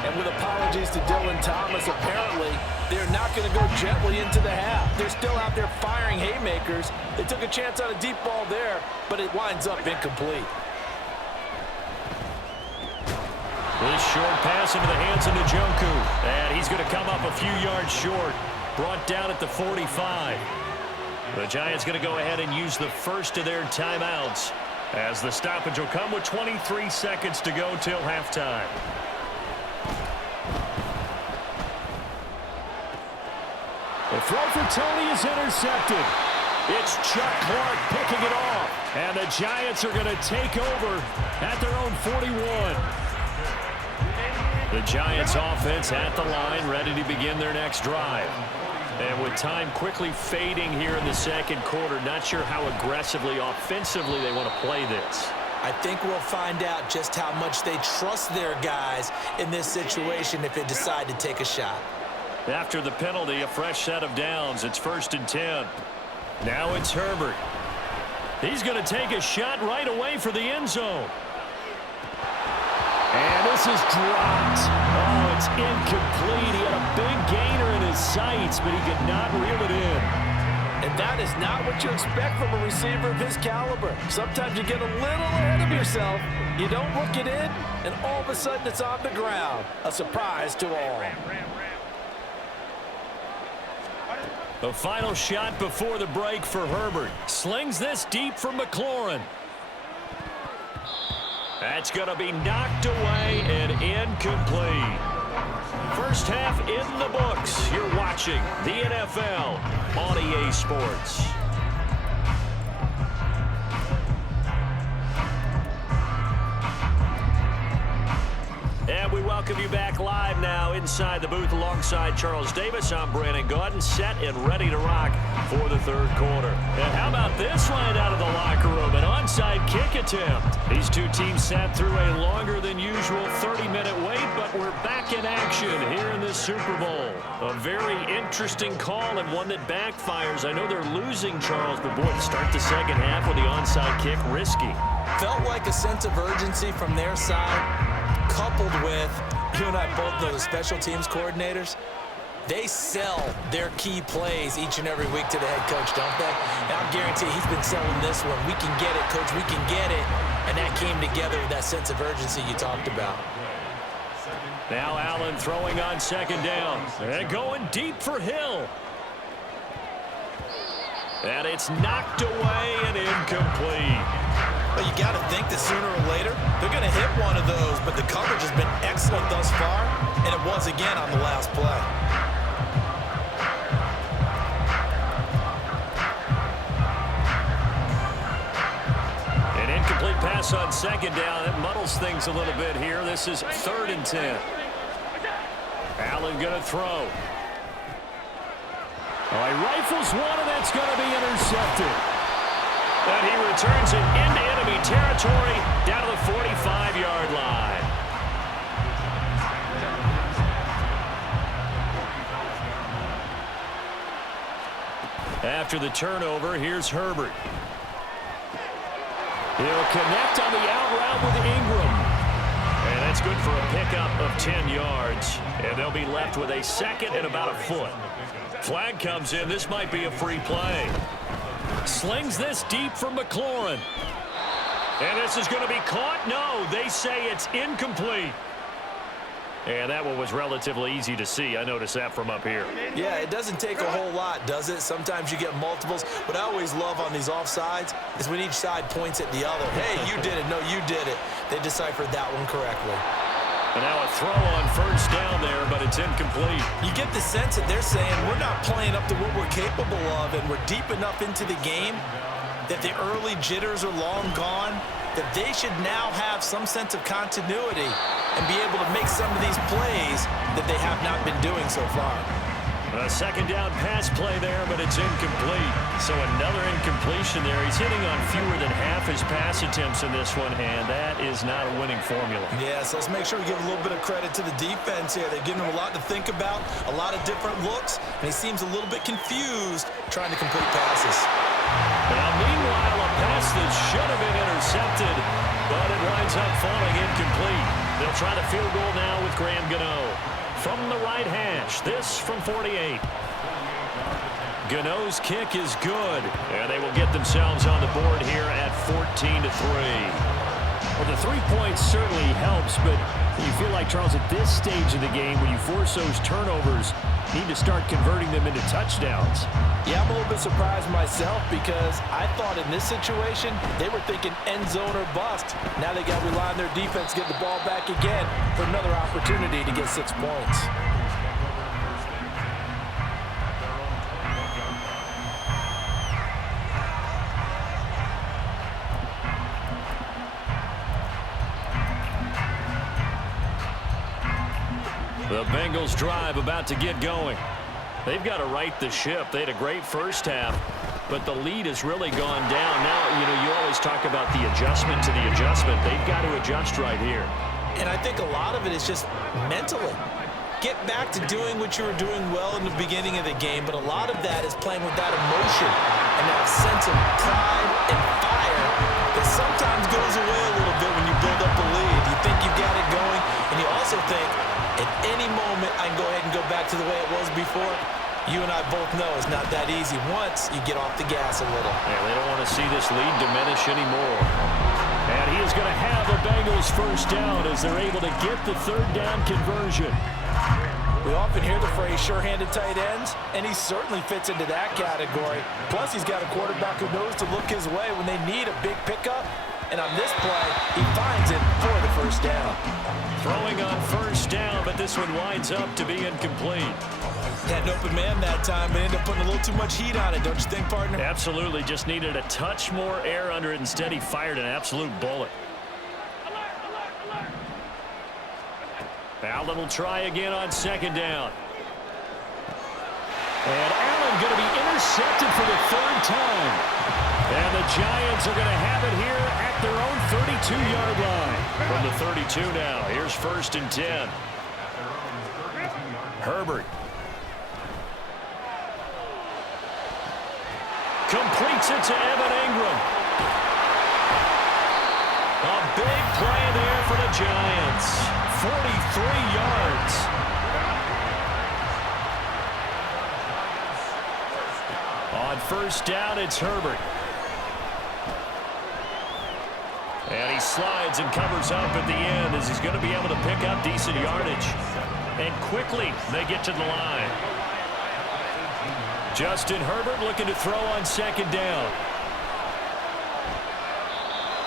And with apologies to Dylan Thomas, apparently they're not going to go gently into the half. They're still out there firing haymakers. They took a chance on a deep ball there, but it winds up incomplete. This short pass into the hands of Njoku. And he's going to come up a few yards short. Brought down at the 45. The Giants going to go ahead and use the first of their timeouts, as the stoppage will come with 23 seconds to go till halftime. The throw for Tony is intercepted. It's Chuck Clark picking it off. And the Giants are going to take over at their own 41. The Giants offense at the line, ready to begin their next drive. And with time quickly fading here in the second quarter, not sure how aggressively, offensively they want to play this. I think we'll find out just how much they trust their guys in this situation if they decide to take a shot. After the penalty, a fresh set of downs. It's 1st and 10. Now it's Herbert. He's going to take a shot right away for the end zone. And this is dropped. Oh, it's incomplete. He had a big gainer in his sights, but he could not reel it in. And that is not what you expect from a receiver of his caliber. Sometimes you get a little ahead of yourself. You don't look it in, and all of a sudden it's on the ground. A surprise to all. The final shot before the break for Herbert. Slings this deep for McLaurin. That's going to be knocked away and incomplete. First half in the books. You're watching the NFL on EA Sports. And we welcome you back live now. inside the booth alongside Charles Davis. I'm Brandon Gaudin, set and ready to rock for the third quarter. And how about this line out of the locker room? An onside kick attempt. These two teams sat through a longer than usual 30-minute wait, but we're back in action here in this Super Bowl. A very interesting call and one that backfires. I know they're losing, Charles, but boy, to start the second half with the onside kick, risky. Felt like a sense of urgency from their side, coupled with, you and I both know the special teams coordinators, they sell their key plays each and every week to the head coach, don't they? And I guarantee he's been selling this one. We can get it, coach, we can get it. And that came together with that sense of urgency you talked about. Now Allen throwing on second down. And going deep for Hill. And it's knocked away and incomplete. Well, you got to think that sooner or later they're going to hit one of those, but the coverage has been excellent thus far, and it was again on the last play. An incomplete pass on second down. That muddles things a little bit here. This is 3rd and 10. Allen going to throw. Oh, he rifles one, and that's going to be intercepted. And he returns it into enemy territory down to the 45-yard line. After the turnover, here's Herbert. He'll connect on the out route with Ingram. And that's good for a pickup of 10 yards. And they'll be left with a 2nd and about a foot. Flag comes in. This might be a free play. Slings this deep from McLaurin. And this is going to be caught. No, they say it's incomplete. And that one was relatively easy to see. I noticed that from up here. Yeah, it doesn't take a whole lot, does it? Sometimes you get multiples. What I always love on these offsides is when each side points at the other. Hey, you did it. No, you did it. They deciphered that one correctly. And now a throw on first down there, but it's incomplete. You get the sense that they're saying we're not playing up to what we're capable of, and we're deep enough into the game that the early jitters are long gone, that they should now have some sense of continuity and be able to make some of these plays that they have not been doing so far. A second down pass play there, but it's incomplete. So another incompletion there. He's hitting on fewer than half his pass attempts in this one, and that is not a winning formula. Yeah, so let's make sure we give a little bit of credit to the defense here. They're giving him a lot to think about, a lot of different looks, and he seems a little bit confused trying to complete passes. Now, meanwhile, a pass that should have been intercepted, but it winds up falling incomplete. They'll try the field goal now with Graham Gano. From the right hash, this from 48. Gano's kick is good, and they will get themselves on the board here at 14-3. Well, the 3 points certainly helps, but you feel like, Charles, at this stage of the game, when you force those turnovers, you need to start converting them into touchdowns. Yeah, I'm a little bit surprised myself because I thought in this situation they were thinking end zone or bust. Now they got to rely on their defense, get the ball back again for another opportunity to get 6 points. The Bengals drive about to get going. They've got to right the ship. They had a great first half, but the lead has really gone down. Now, you always talk about the adjustment to the adjustment. They've got to adjust right here. And I think a lot of it is just mentally. Get back to doing what you were doing well in the beginning of the game, but a lot of that is playing with that emotion and that sense of pride and fire that sometimes goes away a little bit when you build up a lead. You think you've got it going, and you also think, at any moment, I can go ahead and go back to the way it was before. You and I both know it's not that easy once you get off the gas a little. Yeah, they don't want to see this lead diminish anymore. And he is going to have a Bengals first down as they're able to get the third down conversion. We often hear the phrase sure-handed tight ends, and he certainly fits into that category. Plus, he's got a quarterback who knows to look his way when they need a big pickup. And on this play, he finds it for the first down. Throwing on first down, but this one winds up to be incomplete. Had an open man that time, but ended up putting a little too much heat on it, don't you think, partner? Absolutely. Just needed a touch more air under it. Instead, he fired an absolute bullet. Allen will try again on second down. And Allen going to be intercepted for the third time. And the Giants are going to have it here at their own 32-yard line. From the 32 now, here's 1st and 10. Herbert. Completes it to Evan Ingram. A big play there for the Giants. 43 yards. On 1st down, it's Herbert. And he slides and covers up at the end as he's going to be able to pick up decent yardage. And quickly, they get to the line. Justin Herbert looking to throw on 2nd down.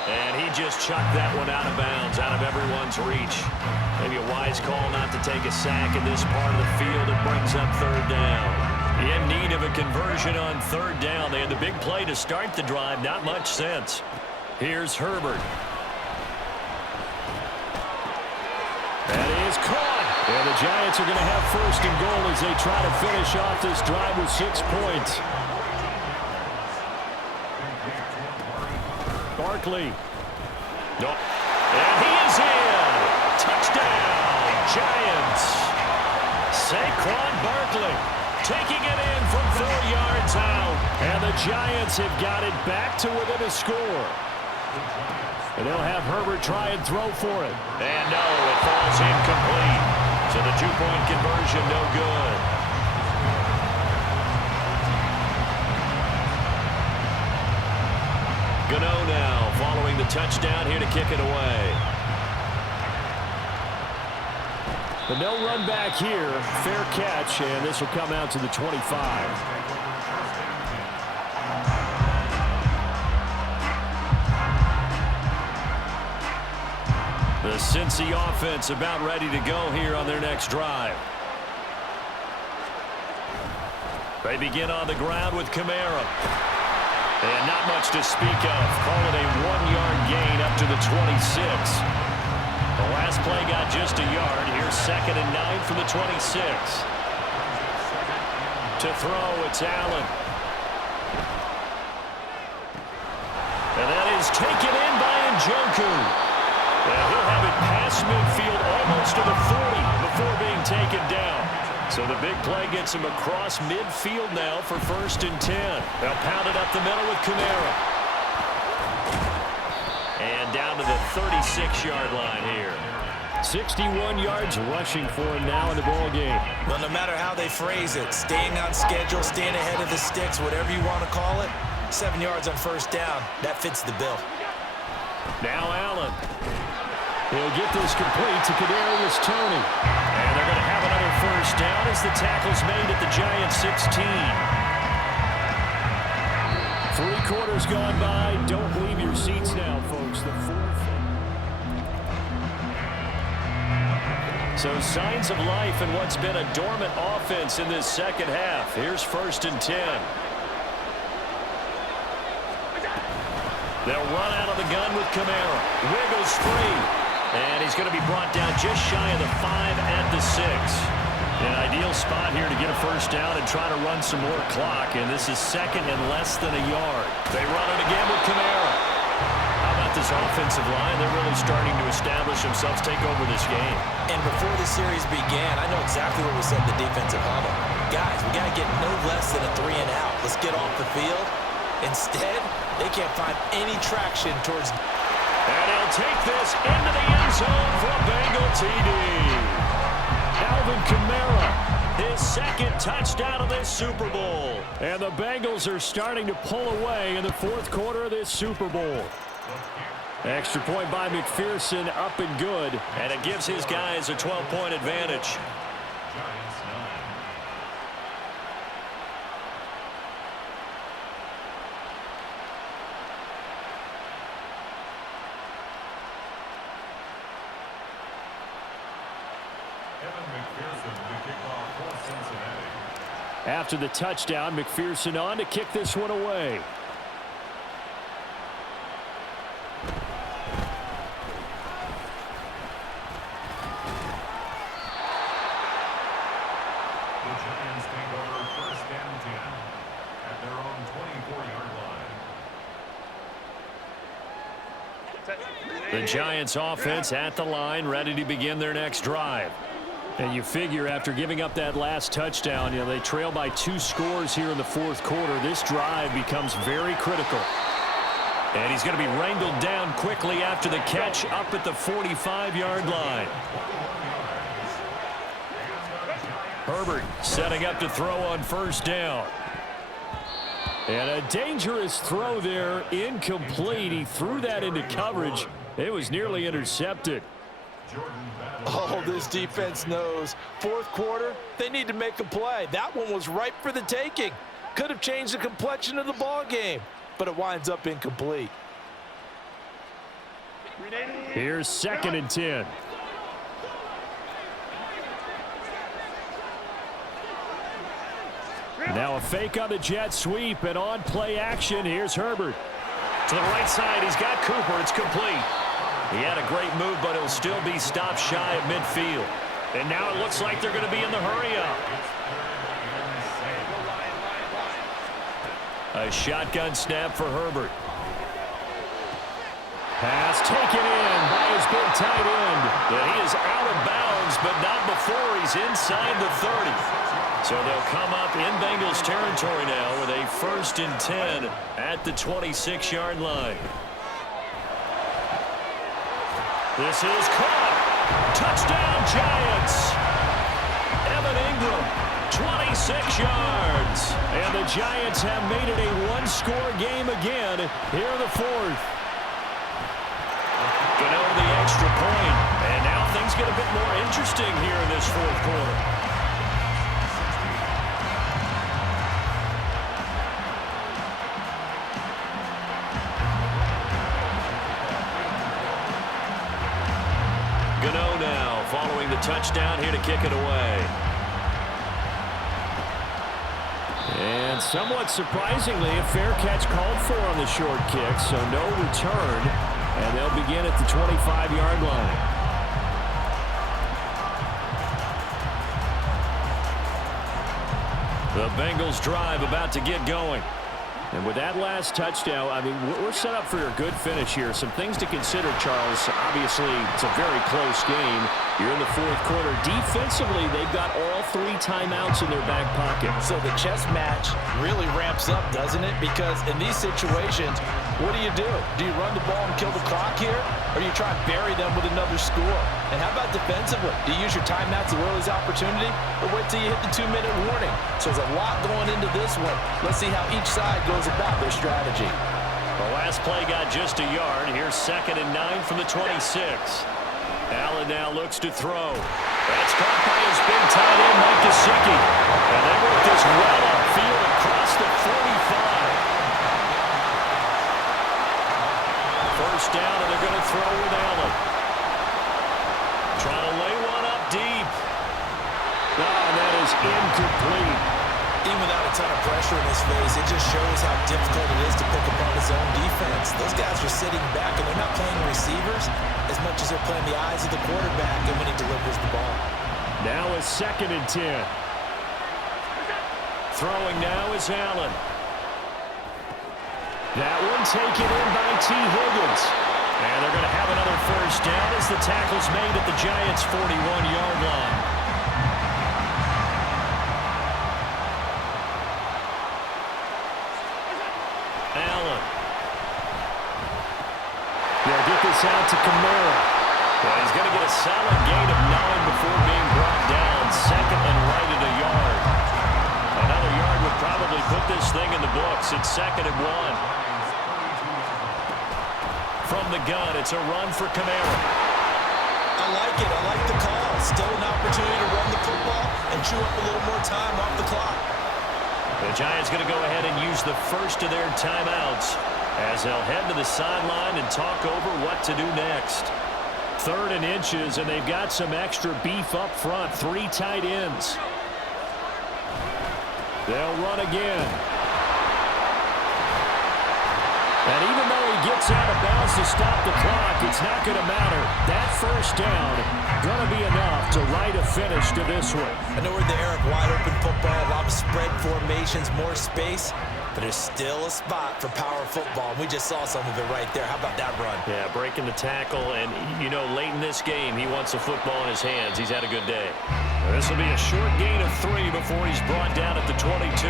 And he just chucked that one out of bounds, out of everyone's reach. Maybe a wise call not to take a sack in this part of the field. It brings up 3rd down. In need of a conversion on 3rd down. They had the big play to start the drive. Not much sense. Here's Herbert. That is caught. And the Giants are going to have 1st and goal as they try to finish off this drive with 6 points. Barkley. No. And he is in. Touchdown, Giants. Saquon Barkley taking it in from 4 yards out. And the Giants have got it back to within a score. And they'll have Herbert try and throw for it. And no, it falls incomplete. So the 2-point conversion, no good. Gano now following the touchdown here to kick it away. But no run back here. Fair catch, and this will come out to the 25. The Cincy offense about ready to go here on their next drive. They begin on the ground with Kamara. And not much to speak of. Call it a 1-yard gain up to the 26. The last play got just a yard. Here's 2nd and 9 from the 26. To throw, it's Allen. And that is taken in by Njoku. And he'll have it past midfield almost to the 40 before being taken down. So the big play gets him across midfield now for 1st and 10. They'll pound it up the middle with Kamara. And down to the 36-yard line here. 61 yards rushing for him now in the ball game. Well, no matter how they phrase it, staying on schedule, staying ahead of the sticks, whatever you want to call it, 7 yards on 1st down, that fits the bill. Now Allen. He'll get this complete to Kadarius Toney. And they're going to have another 1st down as the tackle's made at the Giants' 16. 3 quarters gone by. Don't leave your seats now, folks. The 4th. So signs of life in what's been a dormant offense in this 2nd half. Here's 1st and 10. They'll run out of the gun with Kamara. Wiggles free. And he's going to be brought down just shy of the 5 at the 6. An ideal spot here to get a 1st down and try to run some more clock. And this is 2nd and less than a yard. They run it again with Kamara. How about this offensive line? They're really starting to establish themselves, take over this game. And before the series began, I know exactly what we said in the defensive huddle. Guys, we got to get no less than a 3 and out. Let's get off the field. Instead, they can't find any traction towards... And he'll take this into the end zone for a Bengal TD. Alvin Kamara, his 2nd touchdown of this Super Bowl. And the Bengals are starting to pull away in the 4th quarter of this Super Bowl. Extra point by McPherson, up and good. And it gives his guys a 12-point advantage. After the touchdown, McPherson on to kick this one away. The Giants take over 1st and 10 at their own 24-yard line. The Giants offense at the line, ready to begin their next drive. And you figure after giving up that last touchdown, they trail by 2 scores here in the 4th quarter. This drive becomes very critical. And he's going to be wrangled down quickly after the catch up at the 45-yard line. Herbert setting up to throw on 1st down. And a dangerous throw there, incomplete. He threw that into coverage. It was nearly intercepted. Oh, this defense knows. 4th quarter, they need to make a play. That one was ripe for the taking. Could have changed the complexion of the ball game, but it winds up incomplete. Here's 2nd and 10. Now a fake on the jet sweep and on play action. Here's Herbert. To the right side, he's got Cooper. It's complete. He had a great move, but he'll still be stopped shy of midfield. And now it looks like they're going to be in the hurry-up. A shotgun snap for Herbert. Pass taken in by his big tight end. And he is out of bounds, but not before he's inside the 30. So they'll come up in Bengals territory now with a 1st and 10 at the 26-yard line. This is caught. Touchdown, Giants. Evan Ingram, 26 yards. And the Giants have made it a 1-score game again here in the 4th. Gano the extra point. And now things get a bit more interesting here in this 4th quarter. Gano now following the touchdown here to kick it away. And somewhat surprisingly, a fair catch called for on the short kick, so no return. And they'll begin at the 25-yard line. The Bengals drive about to get going. And with that last touchdown, I mean, we're set up for a good finish here. Some things to consider, Charles. Obviously, it's a very close game. You're in the 4th quarter. Defensively, they've got all 3 timeouts in their back pocket. So the chess match really ramps up, doesn't it? Because in these situations, what do? Do you run the ball and kill the clock here? Or do you try and bury them with another score? And how about defensively? Do you use your timeouts as well as opportunity? Or wait till you hit the 2-minute warning? So there's a lot going into this one. Let's see how each side goes about their strategy. The last play got just a yard. Here's 2nd and 9 from the 26. Allen now looks to throw. That's caught by his big tight end, Mike Gesicki. And they work this well upfield across the 45. 1st down, and they're going to throw with Allen. Trying to lay one up deep. Oh, that is incomplete. Even without a ton of pressure in his face, it just shows how difficult it is to pick apart his own defense. Those guys are sitting back, and they're not playing receivers as much as they're playing the eyes of the quarterback and when he delivers the ball. Now is 2nd and 10. Throwing now is Allen. That one taken in by T. Higgins. And they're going to have another 1st down as the tackle's made at the Giants' 41-yard line. Allen. They'll get this out to Kamara. And he's going to get a solid gain of 9 before being brought down. 2nd and right at a yard. Another yard would probably put this thing in the books. It's 2nd and 1. From the gun, it's a run for Kamara. I like it. I like the call. Still an opportunity to run the football and chew up a little more time off the clock. The Giants going to go ahead and use the first of their timeouts as they'll head to the sideline and talk over what to do next. 3rd and inches, and they've got some extra beef up front. 3 tight ends. They'll run again. And even though he gets gets out of bounds to stop the clock. It's not going to matter. That first down going to be enough to write a finish to this one. I know we're in the era of wide-open football, a lot of spread formations, more space, but there's still a spot for power football. We just saw some of it right there. How about that run? Yeah, breaking the tackle, and, you know, late in this game, he wants the football in his hands. He's had a good day. This will be a short gain of 3 before he's brought down at the 22.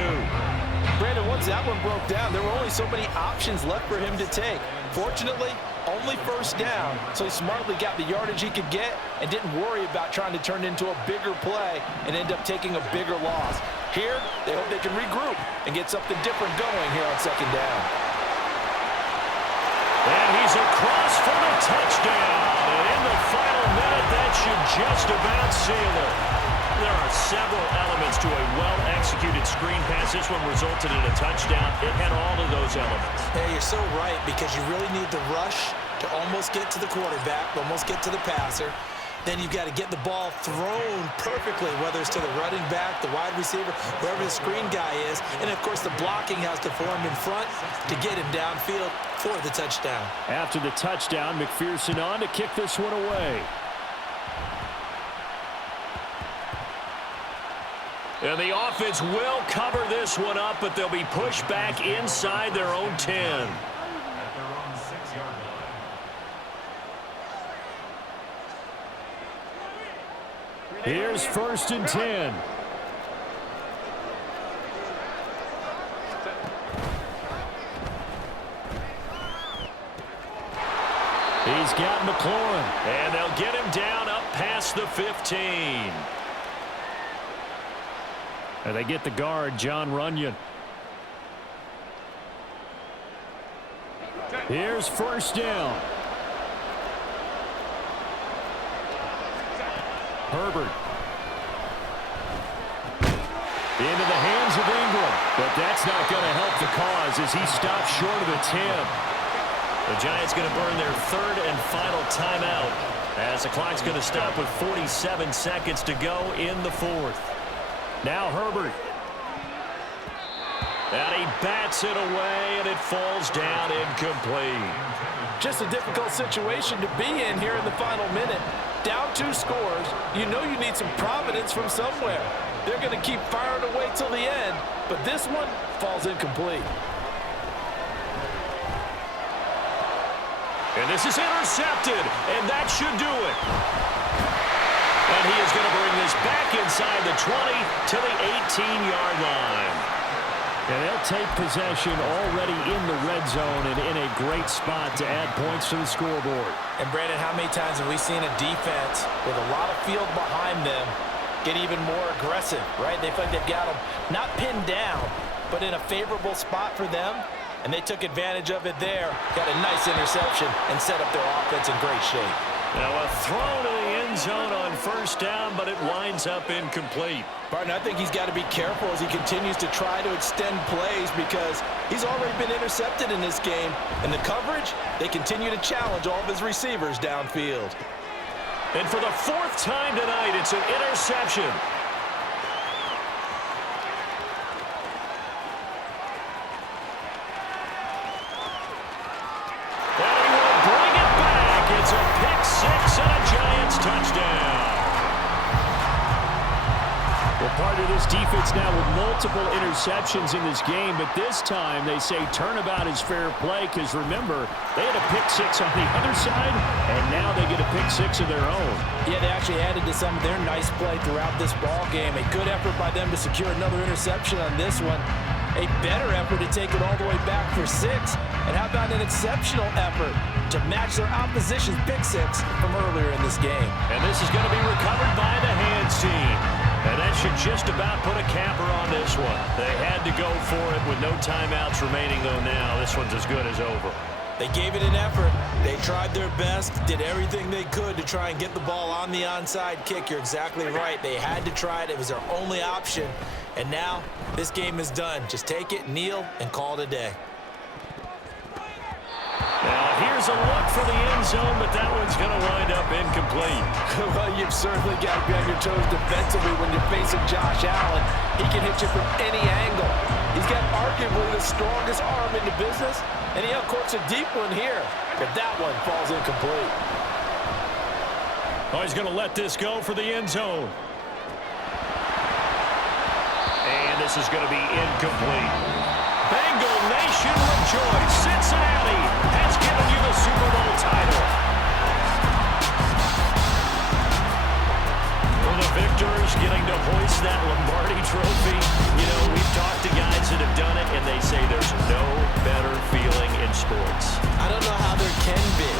Brandon, once that one broke down, there were only so many options left for him to take. Fortunately, only first down, so he smartly got the yardage he could get and didn't worry about trying to turn it into a bigger play and end up taking a bigger loss. Here, they hope they can regroup and get something different going here on second down. And he's across for the touchdown. And in the final minute, that should just about seal it. There are several elements to a well-executed screen pass. This one resulted in a touchdown. It had all of those elements. Hey, you're so right, because you really need the rush to almost get to the quarterback, almost get to the passer. Then you've got to get the ball thrown perfectly, whether it's to the running back, the wide receiver, wherever the screen guy is. And, of course, the blocking has to form in front to get him downfield for the touchdown. After the touchdown, McPherson on to kick this one away. And the offense will cover this one up, but they'll be pushed back inside their own 10. At their own 6-yard line. Here's 1st and 10. He's got McLaurin. And they'll get him down up past the 15. And they get the guard, John Runyon. Here's 1st down. Herbert. Into the hands of Ingram. But that's not going to help the cause as he stops short of the 10. The Giants going to burn their 3rd and final timeout as the clock's going to stop with 47 seconds to go in the 4th. Now Herbert. And he bats it away, and it falls down incomplete. Just a difficult situation to be in here in the final minute. Down 2 scores, you know you need some providence from somewhere. They're going to keep firing away till the end, but this one falls incomplete. And this is intercepted, and that should do it. And he is going to bring this back inside the 20 to the 18-yard line. And they'll take possession already in the red zone and in a great spot to add points to the scoreboard. And, Brandon, how many times have we seen a defense with a lot of field behind them get even more aggressive, right? They feel like they've got them not pinned down, but in a favorable spot for them, and they took advantage of it there, got a nice interception, and set up their offense in great shape. Now a throw to the end zone on 1st down, but it winds up incomplete. Barton, I think he's got to be careful as he continues to try to extend plays because he's already been intercepted in this game. And the coverage, they continue to challenge all of his receivers downfield. And for the 4th time tonight, it's an interception. And he will bring it back. It's a pick 6 and a Giants touchdown. Well, part of this defense now with multiple interceptions in this game, but this time they say turnabout is fair play because, remember, they had a pick 6 on the other side, and now they get a pick 6 of their own. Yeah, they actually added to some of their nice play throughout this ball game. A good effort by them to secure another interception on this one. A better effort to take it all the way back for 6. And how about an exceptional effort to match their opposition's pick 6 from earlier in this game. And this is going to be recovered by the hands team. And that should just about put a capper on this one. They had to go for it with no timeouts remaining, though now this one's as good as over. They gave it an effort. They tried their best, did everything they could to try and get the ball on the onside kick. You're exactly right. They had to try it. It was their only option. And now this game is done. Just take it, kneel, and call it a day. Now here's a look for the end zone, but that one's going to wind up incomplete. Well, you've certainly got to be on your toes defensively when you're facing Josh Allen. He can hit you from any angle. He's got arguably the strongest arm in the business, And he outcourts a deep one here. But that one falls incomplete. Oh, he's going to let this go for the end zone. And this is going to be incomplete. Bengal Nation rejoice. Cincinnati has given you the Super Bowl title. For the victors getting to hoist that Lombardi trophy. You know, we've talked to guys that have done it, and they say there's no better feeling in sports. I don't know how there can be.